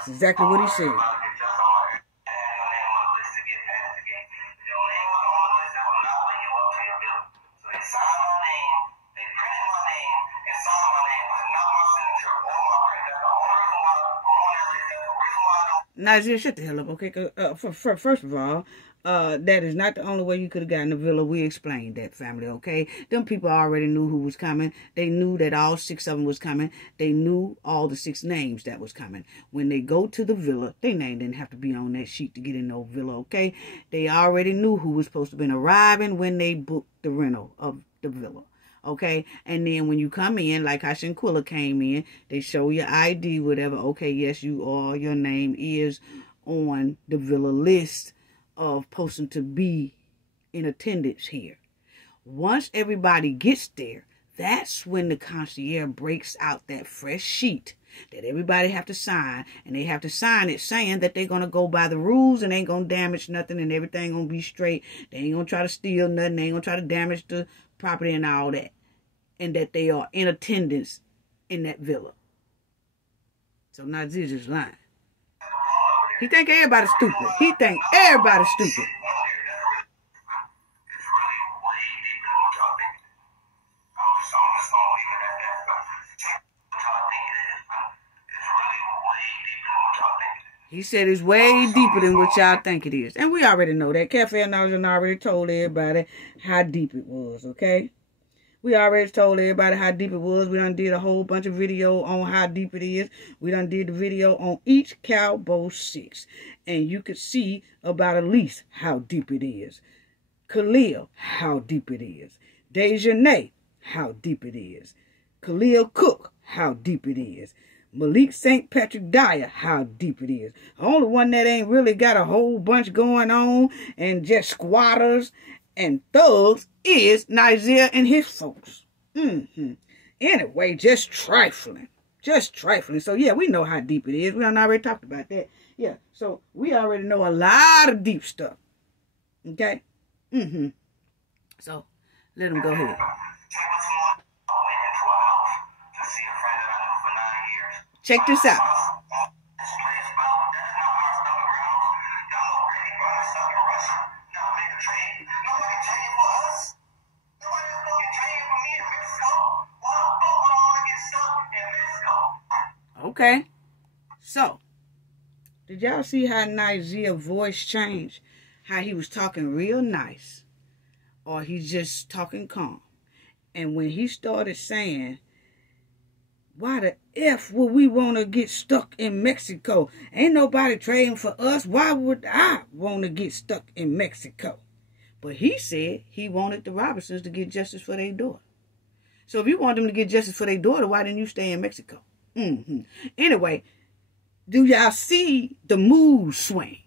That's exactly what he said. Nazir, shut the hell up, okay? First of all, that is not the only way you could have gotten the villa. We explained that, family, okay? Them people already knew who was coming. They knew that all 6 of them was coming. They knew all the 6 names that was coming. When they go to the villa, their name didn't have to be on that sheet to get in no villa, okay? They already knew who was supposed to be arriving when they booked the rental of the villa. Okay, and then when you come in, like how Shanquella came in, they show your ID, whatever. Okay, yes, you are. Your name is on the villa list of person to be in attendance here. Once everybody gets there, that's when the concierge breaks out that fresh sheet that everybody have to sign, and they have to sign it saying that they're going to go by the rules and ain't going to damage nothing and everything going to be straight. They ain't going to try to steal nothing. They ain't going to try to damage the property and all that. And that they are in attendance in that villa. So Nazir just lying. He think everybody's stupid. He think everybody's stupid. He said it's way deeper than what y'all think it is. And we already know that. Cafe Knowledge already told everybody how deep it was, okay? We already told everybody how deep it was. We done did a whole bunch of video on how deep it is. We done did the video on each Cowboy 6. And you could see about at least how deep it is. Khalil, how deep it is. Dejanay, how deep it is. Khalil Cook, how deep it is. Malik St. Patrick Dyer, how deep it is. The only one that ain't really got a whole bunch going on and just squatters and thugs is Nazir and his folks. Anyway, just trifling. Just trifling. So, yeah, we know how deep it is. We done already talked about that. Yeah, so we already know a lot of deep stuff. Okay? So, let them go ahead. Check this out. Okay, so did y'all see how Nazir's voice changed? How he was talking real nice, or he's just talking calm. And when he started saying, why the F would we want to get stuck in Mexico? Ain't nobody trading for us. Why would I want to get stuck in Mexico? But he said he wanted the Robinsons to get justice for their daughter. So if you want them to get justice for their daughter, why didn't you stay in Mexico? Anyway, do y'all see the mood swing?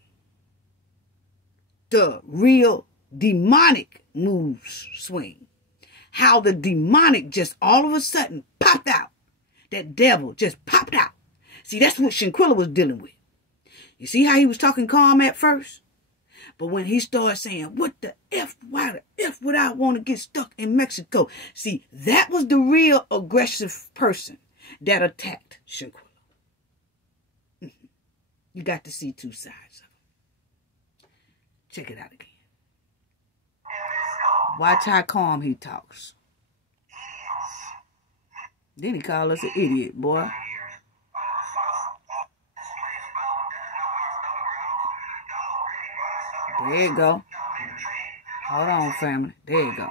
The real demonic mood swing. How the demonic just all of a sudden popped out. That devil just popped out. See, that's what Shanquella was dealing with. You see how he was talking calm at first? But when he started saying, what the F, why the F would I want to get stuck in Mexico? See, that was the real aggressive person that attacked Shanquella. You got to see 2 sides of it. Check it out again. Watch how calm he talks. Then he called us an idiot, boy. There you go. Hold on, family. There you go.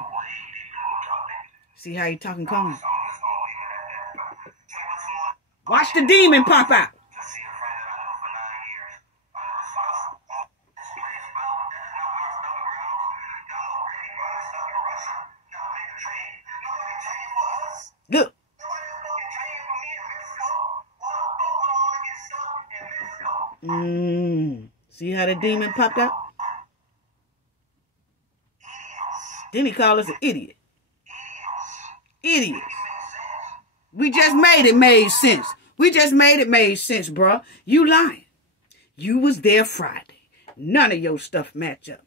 See how he talking calm? Watch the demon pop out. Look. See how the demon popped out? Then he called us an idiot. Idiots. We just made it made sense. We just made it made sense, bruh. You lying. You was there Friday. None of your stuff match up.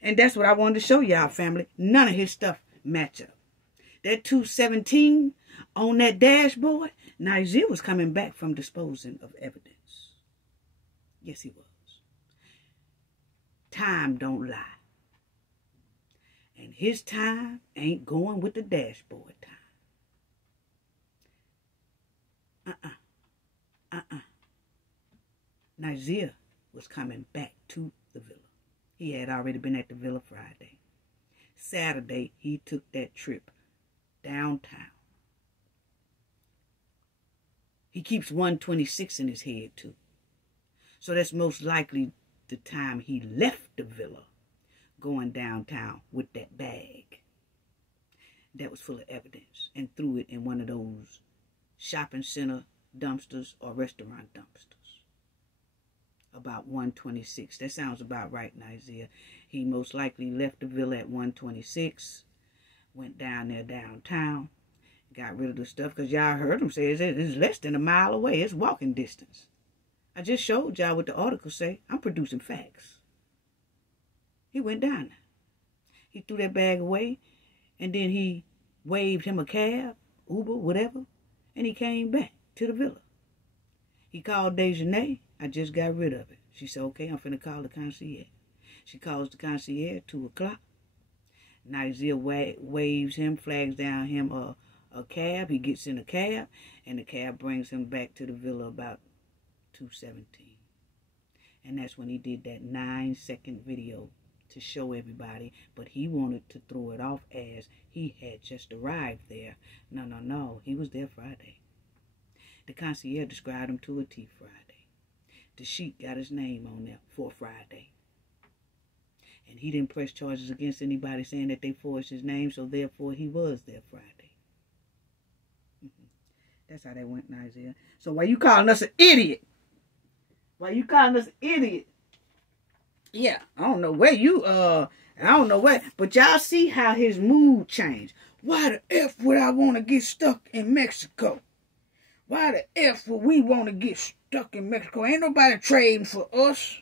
And that's what I wanted to show y'all, family. None of his stuff match up. That 217 on that dashboard, Nazir was coming back from disposing of evidence. Yes, he was. Time don't lie. And his time ain't going with the dashboard time. Nazir was coming back to the villa. He had already been at the villa Friday. Saturday, he took that trip downtown. He keeps 126 in his head, too. So that's most likely the time he left the villa going downtown with that bag that was full of evidence and threw it in one of those shopping center dumpsters or restaurant dumpsters. About 126. That sounds about right, Nazir. He most likely left the villa at 126, went down there downtown, got rid of the stuff, because y'all heard him say it's less than a mile away. It's walking distance. I just showed y'all what the article say. I'm producing facts. He went down there. He threw that bag away, and then he waved him a cab, Uber, whatever, and he came back to the villa. He called Dejanay. I just got rid of it. She said, okay, I'm finna call the concierge. She calls the concierge at 2 o'clock. Nazir waves him, flags down him a cab. He gets in a cab, and the cab brings him back to the villa about 2:17. And that's when he did that 9-second video to show everybody, but he wanted to throw it off as he had just arrived there. No, he was there Friday. The concierge described him to a T Friday. The sheet got his name on there for Friday. And he didn't press charges against anybody saying that they forged his name, so therefore he was there Friday. That's how that went, Nazir. So why you calling us an idiot? Why you calling us an idiot? Yeah, I don't know where you, but y'all see how his mood changed. Why the F would I want to get stuck in Mexico? Why the F would we want to get stuck in Mexico? Ain't nobody trading for us.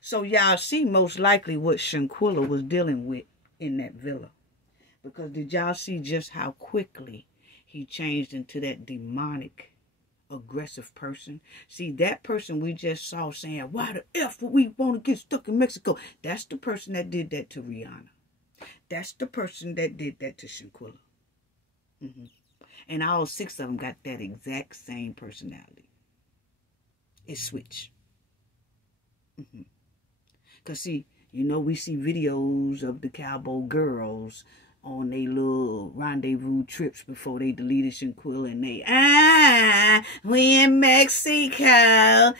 So y'all see most likely what Shanquella was dealing with in that villa. Because did y'all see just how quickly he changed into that demonic, aggressive person? See, that person we just saw saying, why the F would we want to get stuck in Mexico? That's the person that did that to Rihanna. That's the person that did that to Shanquella. And all 6 of them got that exact same personality. It's switch. Because see, you know, we see videos of the cowboy girls on their little rendezvous trips before they deleted Shanquella, and they, we in Mexico.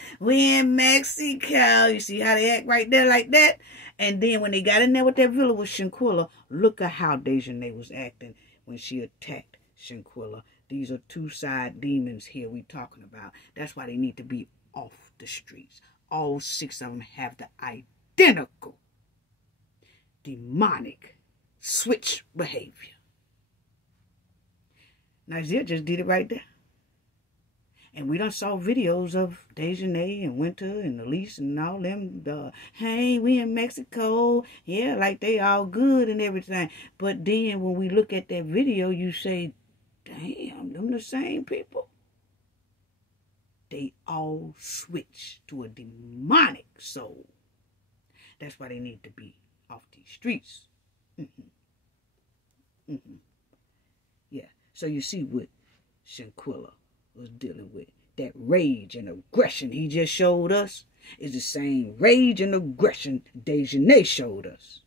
You see how they act right there like that? And then when they got in there with that villa with Shanquella, look at how Dejanay was acting when she attacked Shanquella. These are 2 side demons here we talking about. That's why they need to be off the streets. All 6 of them have the identical demonic switch behavior. Nazir just did it right there. And we done saw videos of Dejanay and Winter and Elise and all them. Hey, we in Mexico. Yeah, like they all good and everything. But then when we look at that video, you say, damn, them the same people. They all switch to a demonic soul. That's why they need to be off these streets. Yeah, so you see what Shanquella was dealing with. That rage and aggression he just showed us is the same rage and aggression Dejanay showed us.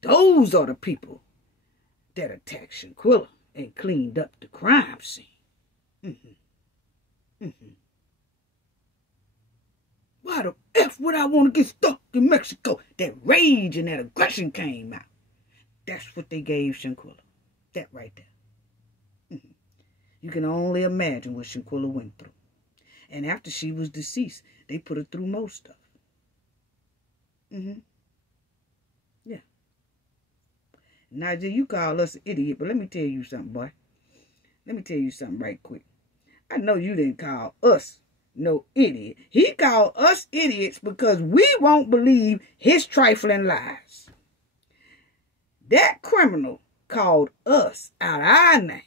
Those are the people that attacked Shanquella and cleaned up the crime scene. Why the F would I want to get stuck in Mexico? That rage and that aggression came out. That's what they gave Shanquella. That right there. You can only imagine what Shanquella went through. And after she was deceased, they put her through most stuff. Yeah. Nazir, you call us an idiot, but let me tell you something, boy. Let me tell you something right quick. I know you didn't call us no idiot. He called us idiots because we won't believe his trifling lies. That criminal called us out our name.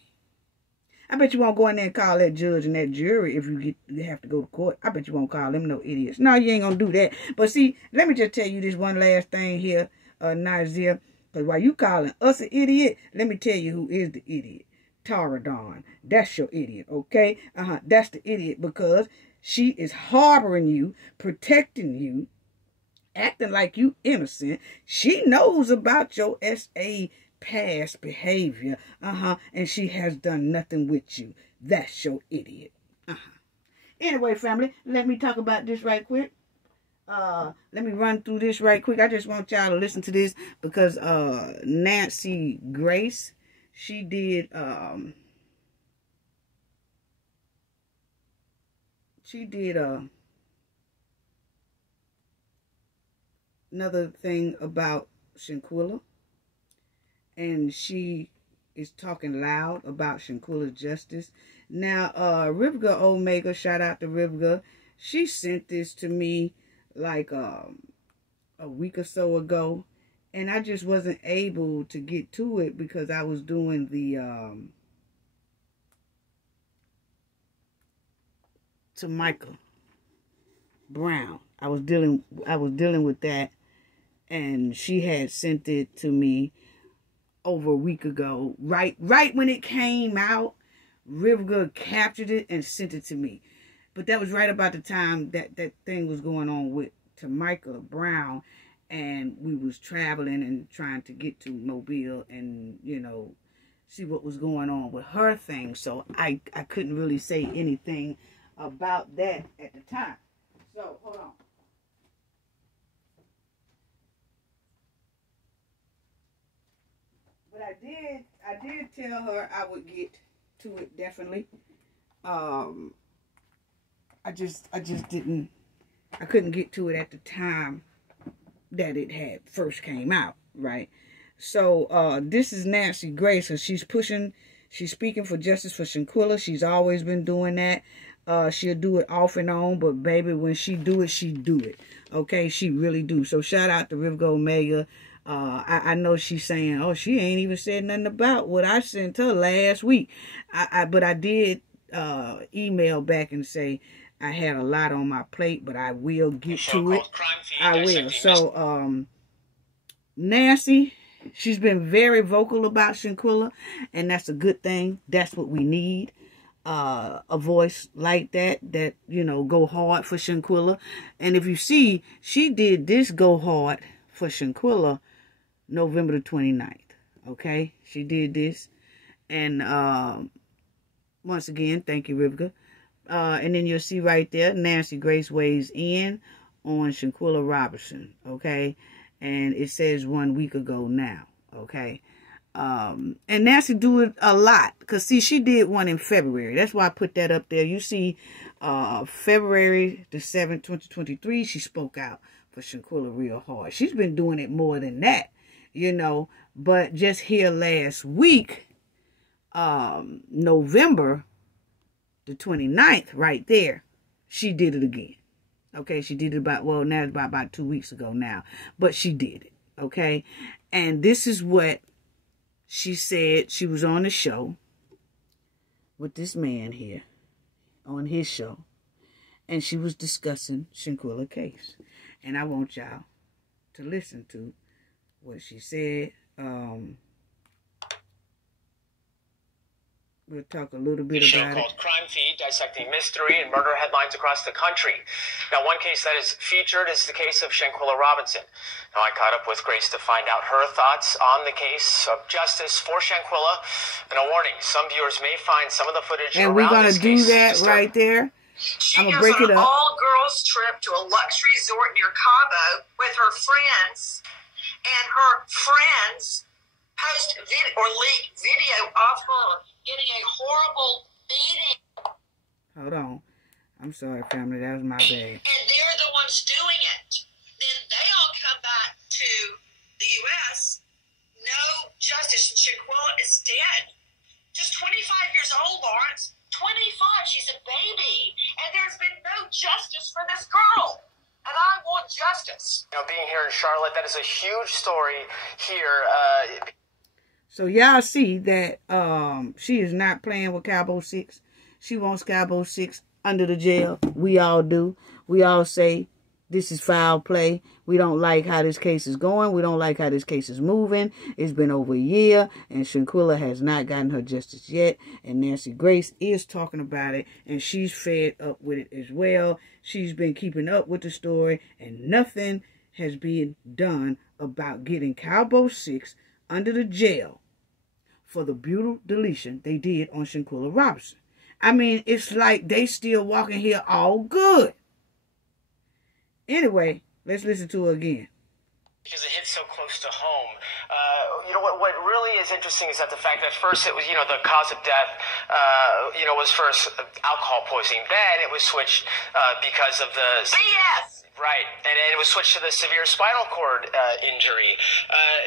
I bet you won't go in there and call that judge and that jury if you have to go to court. I bet you won't call them no idiots. No, you ain't gonna do that. But see, let me just tell you this one last thing here, Nazir. Because while you calling us an idiot, let me tell you who is the idiot. Tara Dawn. That's your idiot, okay? That's the idiot because she is harboring you, protecting you, acting like you innocent. She knows about your SA past behavior, and she has done nothing with you. That's your idiot. Anyway, family, let me talk about this right quick. Let me run through this right quick. I just want y'all to listen to this because Nancy Grace, she did another thing about Shanquella, and she is talking loud about Shanquella's justice. Now, Rivka Omega, shout out to Rivka, she sent this to me like a week or so ago, and I just wasn't able to get to it because I was doing the to Michael Brown. I was dealing with that, and she had sent it to me over a week ago. Right when it came out, Rivka captured it and sent it to me. But that was right about the time that thing was going on with Michael Brown, and we was traveling and trying to get to Mobile and, you know, see what was going on with her thing. So I couldn't really say anything about that at the time. So, hold on. But I did tell her I would get to it, definitely. I just didn't, I couldn't get to it at the time that it had first came out, right? So, this is Nancy Grace, and she's speaking for justice for Shanquella. She's always been doing that. She'll do it off and on, but baby, when she do it. Okay, she really do. So shout out to Rivka Omega. I know she's saying, oh, she ain't even said nothing about what I sent her last week. But I did email back and say I had a lot on my plate, but I will get to it. I will. So, Nancy, she's been very vocal about Shanquella, and that's a good thing. That's what we need. A voice like that, you know, go hard for Shanquella. And if you see, she did this go hard for Shanquella November the 29th. Okay? She did this. And once again, thank you, Rivka. And then you'll see right there, Nancy Grace weighs in on Shanquella Robinson. Okay? And it says 1 week ago now. Okay? And Nancy do it a lot. Because, see, she did one in February. That's why I put that up there. You see, February the 7th, 2023, she spoke out for Shanquella real hard. She's been doing it more than that, you know. But just here last week, November the 29th, right there, she did it again. Okay, she did it about 2 weeks ago now. But she did it, okay? And this is what she said. She was on the show with this man here, on his show, and she was discussing Shanquella case. And I want y'all to listen to what she said. We'll talk a little bit about it. Called Crime Feed, dissecting mystery and murder headlines across the country. Now, one case that is featured is the case of Shanquella Robinson. Now, I caught up with Grace to find out her thoughts on the case of justice for Shanquella. And a warning, some viewers may find some of the footage and we're going to do that right there. I'm going to break it up. She goes on an all-girls trip to a luxury resort near Cabo with her friends, and her friends post or leak video of her getting a horrible beating. Hold on. I'm sorry, family. That was my bad. And they're the ones doing it. Then they all come back to the U.S. No justice. Shanquella is dead. Just 25 years old, Lawrence. 25. She's a baby. And there's been no justice for this girl. And I want justice. You know, being here in Charlotte, that is a huge story here. So y'all see that she is not playing with Cowboy 6. She wants Cowboy 6 under the jail. We all do. We all say this is foul play. We don't like how this case is going. We don't like how this case is moving. It's been over a year, and Shanquella has not gotten her justice yet. And Nancy Grace is talking about it, and she's fed up with it as well. She's been keeping up with the story, and nothing has been done about getting Cowboy 6 under the jail for the brutal deletion they did on Shanquella Robinson. I mean, it's like they still walking here all good. Anyway, let's listen to her again. Because it hits so close to home. What really is interesting is that the fact that first it was, the cause of death, was first alcohol poisoning. Then it was switched because of the... BS! Right, and it was switched to the severe spinal cord injury.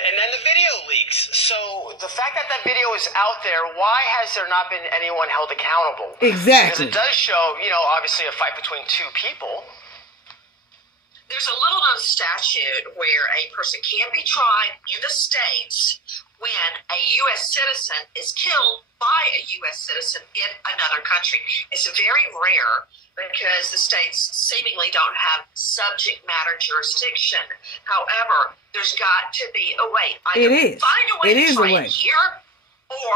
And then the video leaks. So the fact that that video is out there, why has there not been anyone held accountable? Exactly. Because it does show, obviously a fight between two people. There's a little known statute where a person can be tried in the States when a U.S. citizen is killed by a U.S. citizen in another country. It's very rare because the states seemingly don't have subject matter jurisdiction. However, there's got to be a way. Either find a way to try it here or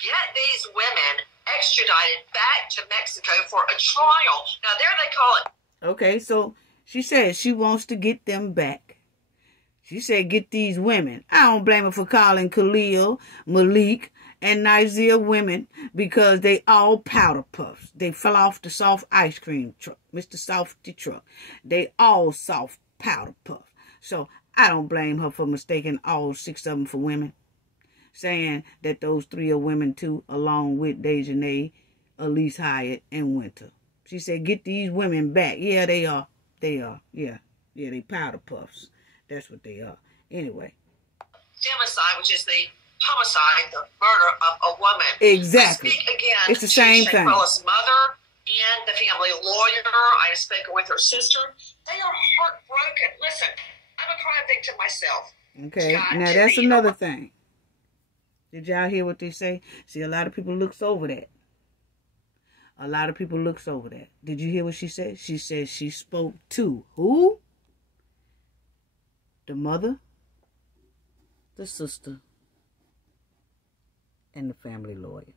get these women extradited back to Mexico for a trial. Now, there they call it. Okay, so she says she wants to get them back. She said, get these women. I don't blame her for calling Cailee, Malik, and Nazir women because they all powder puffs. They fell off the soft ice cream truck, Mr. Softy truck. They all soft powder puff. So I don't blame her for mistaking all 6 of them for women. Saying that those 3 are women too, along with Dejanay, Elise Hyatt, and Winter. She said, get these women back. Yeah, they are. They are. Yeah, they powder puffs. That's what they are. Anyway. Femicide, which is the homicide, the murder of a woman. Exactly. I speak again it's the same thing. Shanquella's mother and the family lawyer. I spoke with her sister. They are heartbroken. Listen, I'm a crime victim myself. Okay, now that's another thing. Did y'all hear what they say? See, a lot of people looks over that. A lot of people looks over that. Did you hear what she said? She said she spoke to who? The mother, the sister, and the family lawyer.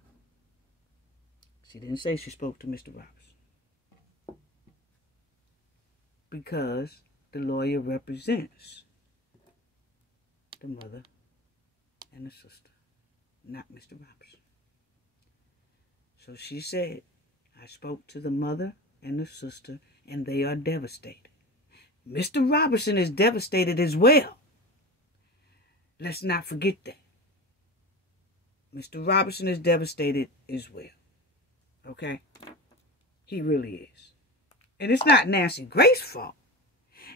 She didn't say she spoke to Mr. Robinson. Because the lawyer represents the mother and the sister, not Mr. Robinson. So she said, I spoke to the mother and the sister, and they are devastated. Mr. Robinson is devastated as well. Let's not forget that. Mr. Robinson is devastated as well. Okay? He really is. And it's not Nancy Grace's fault.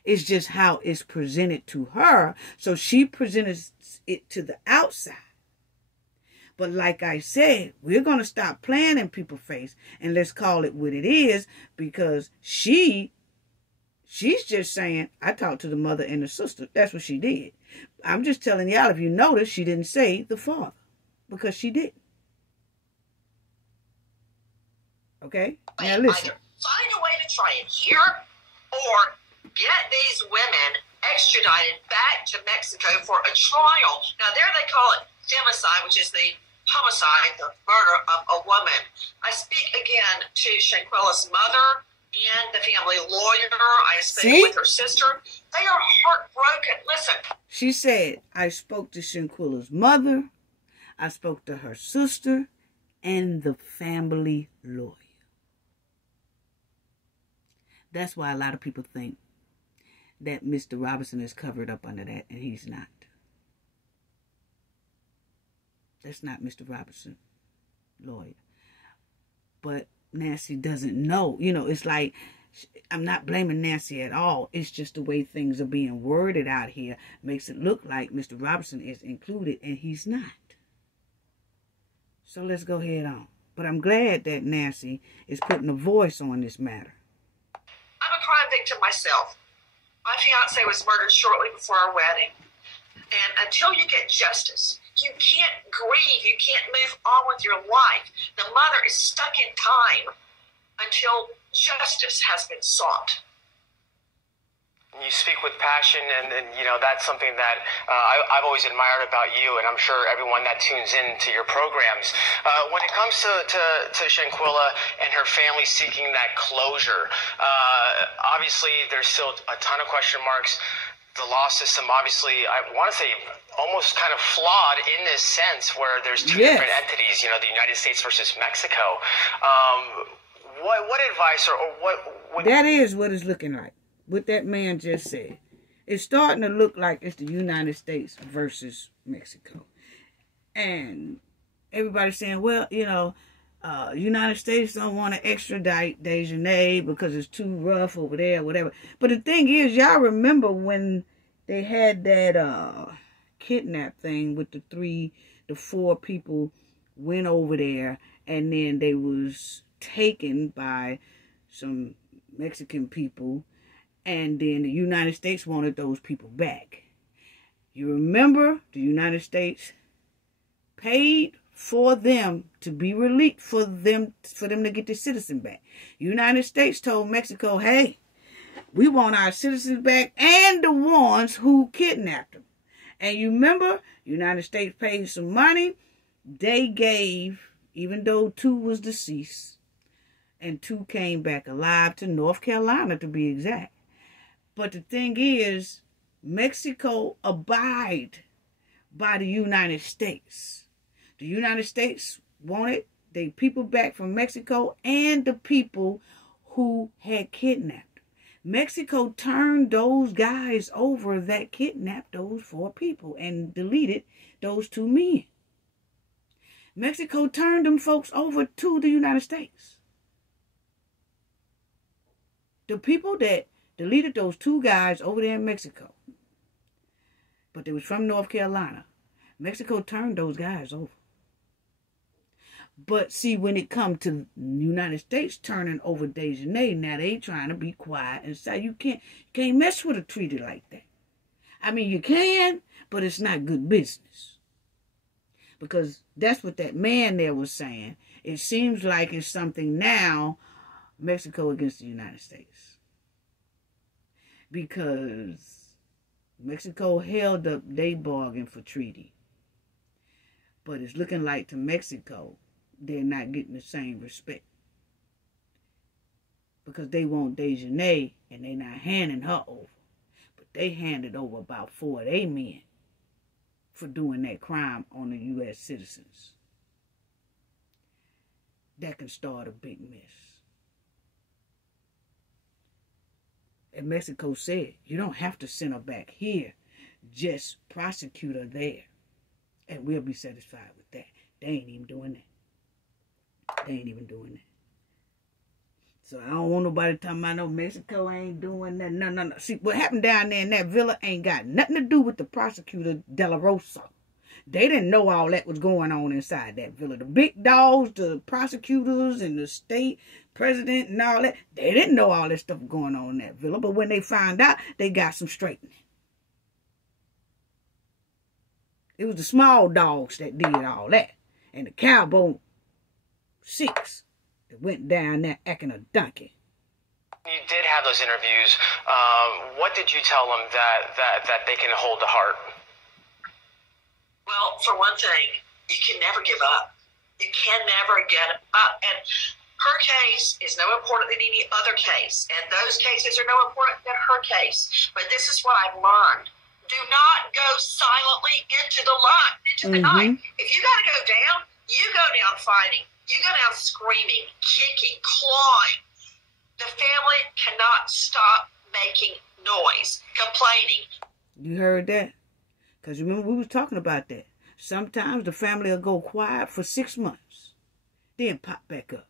It's just how it's presented to her. So she presents it to the outside. But like I said, we're going to stop playing in people's face and let's call it what it is, because she's just saying, I talked to the mother and the sister. That's what she did. I'm just telling y'all, if you notice, she didn't say the father, because she didn't. Okay? Now listen. Either find a way to try it here or get these women extradited back to Mexico for a trial. Now, there they call it femicide, which is the homicide, the murder of a woman. I speak again to Shanquella's mother and the family lawyer. I spoke with her sister. They are heartbroken. Listen. She said, I spoke to Shanquella's mother, I spoke to her sister, and the family lawyer. That's why a lot of people think that Mr. Robinson is covered up under that, and he's not. That's not Mr. Robinson, lawyer. But Nancy doesn't know. You know, it's like, I'm not blaming Nancy at all. It's just the way things are being worded out here makes it look like Mr. Robinson is included, and he's not. So let's go ahead on. But I'm glad that Nancy is putting a voice on this matter. I'm a crime victim myself. My fiance was murdered shortly before our wedding. And until you get justice, You can't grieve. You can't move on with your life. The mother is stuck in time until justice has been sought. You speak with passion, and you know, that's something that I've always admired about you, and I'm sure everyone that tunes in to your programs. When it comes to Shanquella and her family seeking that closure, obviously there's still a ton of question marks. The law system, obviously, I want to say almost kind of flawed in this sense, where there's two different entities, you know, the United States versus Mexico. What advice or what that is what it's looking like. What that man just said. It's starting to look like it's the United States versus Mexico. And everybody's saying, well, you know, United States don't want to extradite Dejanay because it's too rough over there, whatever. But the thing is, y'all remember when they had that kidnap thing with the 4 people went over there, and then they was taken by some Mexican people, and then the United States wanted those people back. You remember the United States paid for them to be released, for them to get their citizen back. United States told Mexico, hey, we want our citizens back and the ones who kidnapped them. And you remember, United States paid some money. They gave, even though 2 was deceased, and 2 came back alive to North Carolina, to be exact. But the thing is, Mexico abide by the United States. The United States wanted the people back from Mexico and the people who had kidnapped. Mexico turned those guys over that kidnapped those 4 people and deleted those 2 men. Mexico turned them folks over to the United States. The people that deleted those 2 guys over there in Mexico, but they was from North Carolina, Mexico turned those guys over. But see, when it come to the United States turning over Dejanay, now they trying to be quiet and say you can't mess with a treaty like that. I mean, you can, but it's not good business. Because that's what that man there was saying. It seems like it's something now, Mexico against the United States. Because Mexico held up their bargain for treaty. But it's looking like to Mexico, they're not getting the same respect. Because they want Dejanay and they're not handing her over. But they handed over about 4 of their men for doing that crime on the U.S. citizens. That can start a big mess. And Mexico said, you don't have to send her back here. Just prosecute her there. And we'll be satisfied with that. They ain't even doing that. They ain't even doing that. So I don't want nobody talking about no Mexico ain't doing that. No. See, what happened down there in that villa ain't got nothing to do with the prosecutor De La Rosa. They didn't know all that was going on inside that villa. The big dogs, the prosecutors, and the state president and all that, they didn't know all that stuff going on in that villa. But when they found out, they got some straightening. It was the small dogs that did all that. And the cowboy 6 that went down there acting a donkey. You did have those interviews. What did you tell them that they can hold to heart? Well, for one thing, you can never give up. You can never get up. And her case is no important than any other case. And those cases are no important than her case. But this is what I've learned. Do not go silently into the light, into the night. If you got to go down, you go down fighting. You go down screaming, kicking, clawing. The family cannot stop making noise, complaining. You heard that? Because remember, we was talking about that. Sometimes the family will go quiet for 6 months. Then pop back up.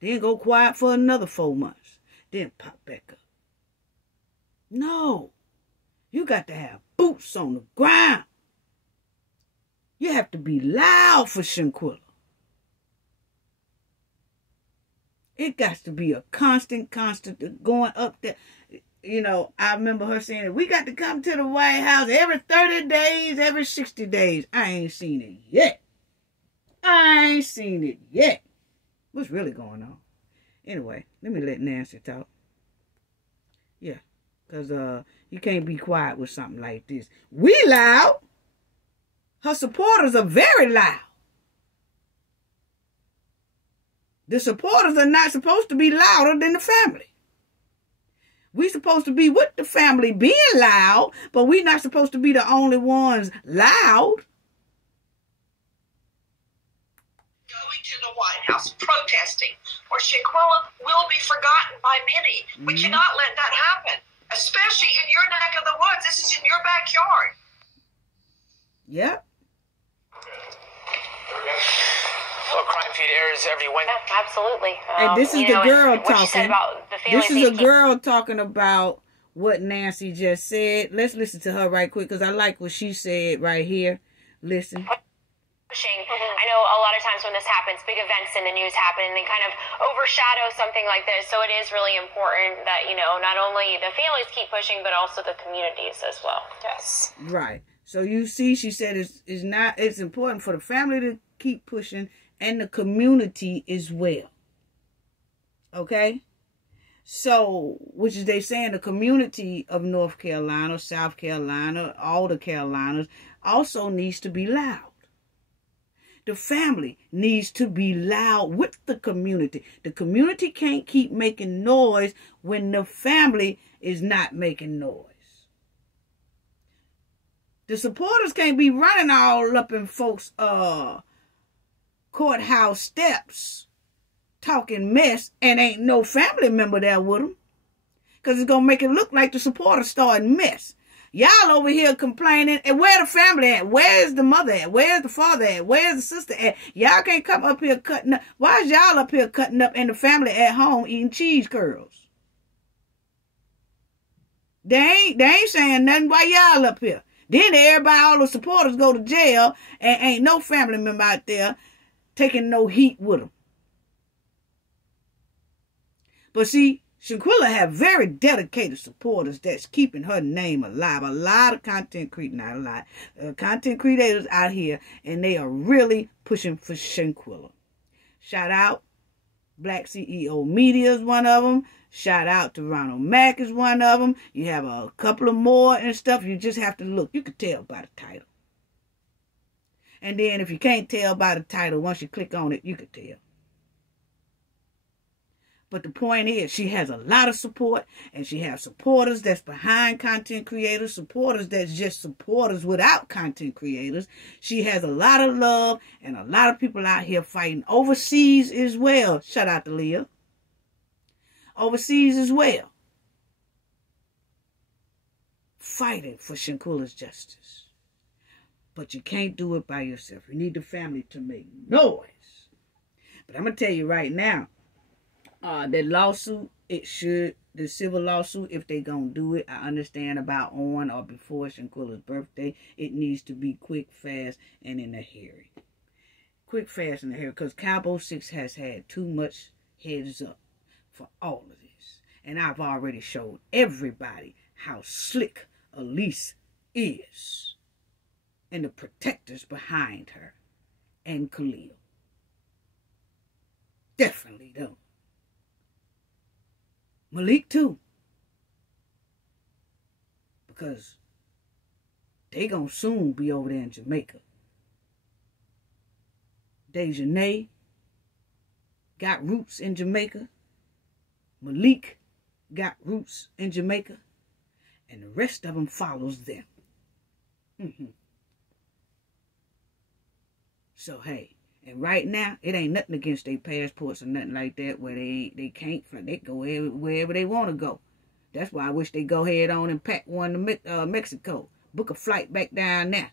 Then go quiet for another 4 months. Then pop back up. No. You got to have boots on the ground. You have to be loud for Shanquella. It got to be a constant going up there. I remember her saying, we got to come to the White House every 30 days, every 60 days. I ain't seen it yet. What's really going on? Anyway, let me let Nancy talk. Yeah, because you can't be quiet with something like this. We loud. Her supporters are very loud. The supporters are not supposed to be louder than the family. We're supposed to be with the family being loud, but we're not supposed to be the only ones loud. Going to the White House, protesting, or Shanquella will be forgotten by many. We cannot let that happen, especially in your neck of the woods. This is in your backyard. Yep. Well, Crime Feed airs every Wednesday. Yeah, absolutely. And this is the girl talking. This is a safety. girl talking about what Nancy just said. Let's listen to her right quick because I like what she said right here. Listen. I know a lot of times when this happens, big events in the news happen and they kind of overshadow something like this. So it is really important that, not only the families keep pushing, but also the communities as well. Yes. Right. So you see, she said it's important for the family to keep pushing and the community as well. Okay? So, which is they saying the community of North Carolina, South Carolina, all the Carolinas also needs to be loud. The family needs to be loud with the community. The community can't keep making noise when the family is not making noise. The supporters can't be running all up in folks' courthouse steps talking mess and ain't no family member there with them. Because it's going to make it look like the supporters starting mess. Y'all over here complaining, and where the family at? Where's the mother at? Where's the father at? Where's the sister at? Y'all can't come up here cutting up. Why is y'all up here cutting up and the family at home eating cheese curls? They ain't saying nothing. Why y'all up here? Then everybody, all the supporters go to jail and ain't no family member out there taking no heat with them. But see, Shanquella have very dedicated supporters that's keeping her name alive. A lot of content creators out here, and they are really pushing for Shanquella. Shout out, Black CEO Media is one of them. Shout out to Ronald Mack is one of them. You have a couple of more and stuff. You just have to look. You can tell by the title. And then if you can't tell by the title, once you click on it, you can tell. But the point is, she has a lot of support, and she has supporters that's behind content creators, supporters that's just supporters without content creators. She has a lot of love and a lot of people out here fighting overseas as well. Shout out to Leah. Overseas as well. Fighting for Shanquella's justice. But you can't do it by yourself. You need the family to make noise. But I'm going to tell you right now, that lawsuit, the civil lawsuit, if they gonna do it, I understand about on or before Shanquella's birthday, it needs to be quick, fast, and in a hearing. Quick, fast, and in a hearing, because Cowboy 6 has had too much heads up for all of this. And I've already showed everybody how slick Elise is. And the protectors behind her. And Khalil. Definitely them. Malik too. Because they gonna soon be over there in Jamaica. Dejanay got roots in Jamaica. Malik got roots in Jamaica. And the rest of them follows them. So hey. And right now, it ain't nothing against their passports or nothing like that where they can't fly. They go wherever they want to go. That's why I wish they go head on and pack one to Mexico. Book a flight back down there.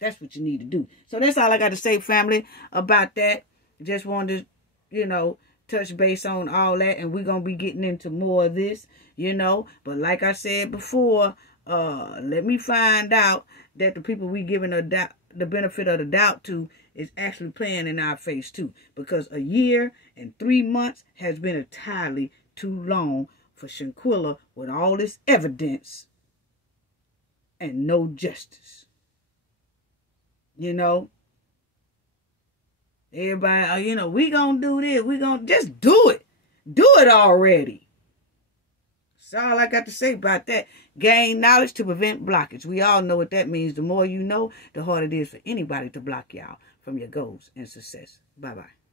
That's what you need to do. So that's all I got to say, family, about that. Just wanted to, touch base on all that. And we're going to be getting into more of this, But like I said before, let me find out that the people we giving the benefit of the doubt to is actually playing in our face too. Because a year and 3 months has been entirely too long for Shanquella with all this evidence and no justice. You know, everybody, you know, we gonna do this. We gonna just do it. Do it already. That's all I got to say about that. Gain knowledge to prevent blockage. We all know what that means. The more you know, the harder it is for anybody to block y'all from your goals and success. Bye-bye.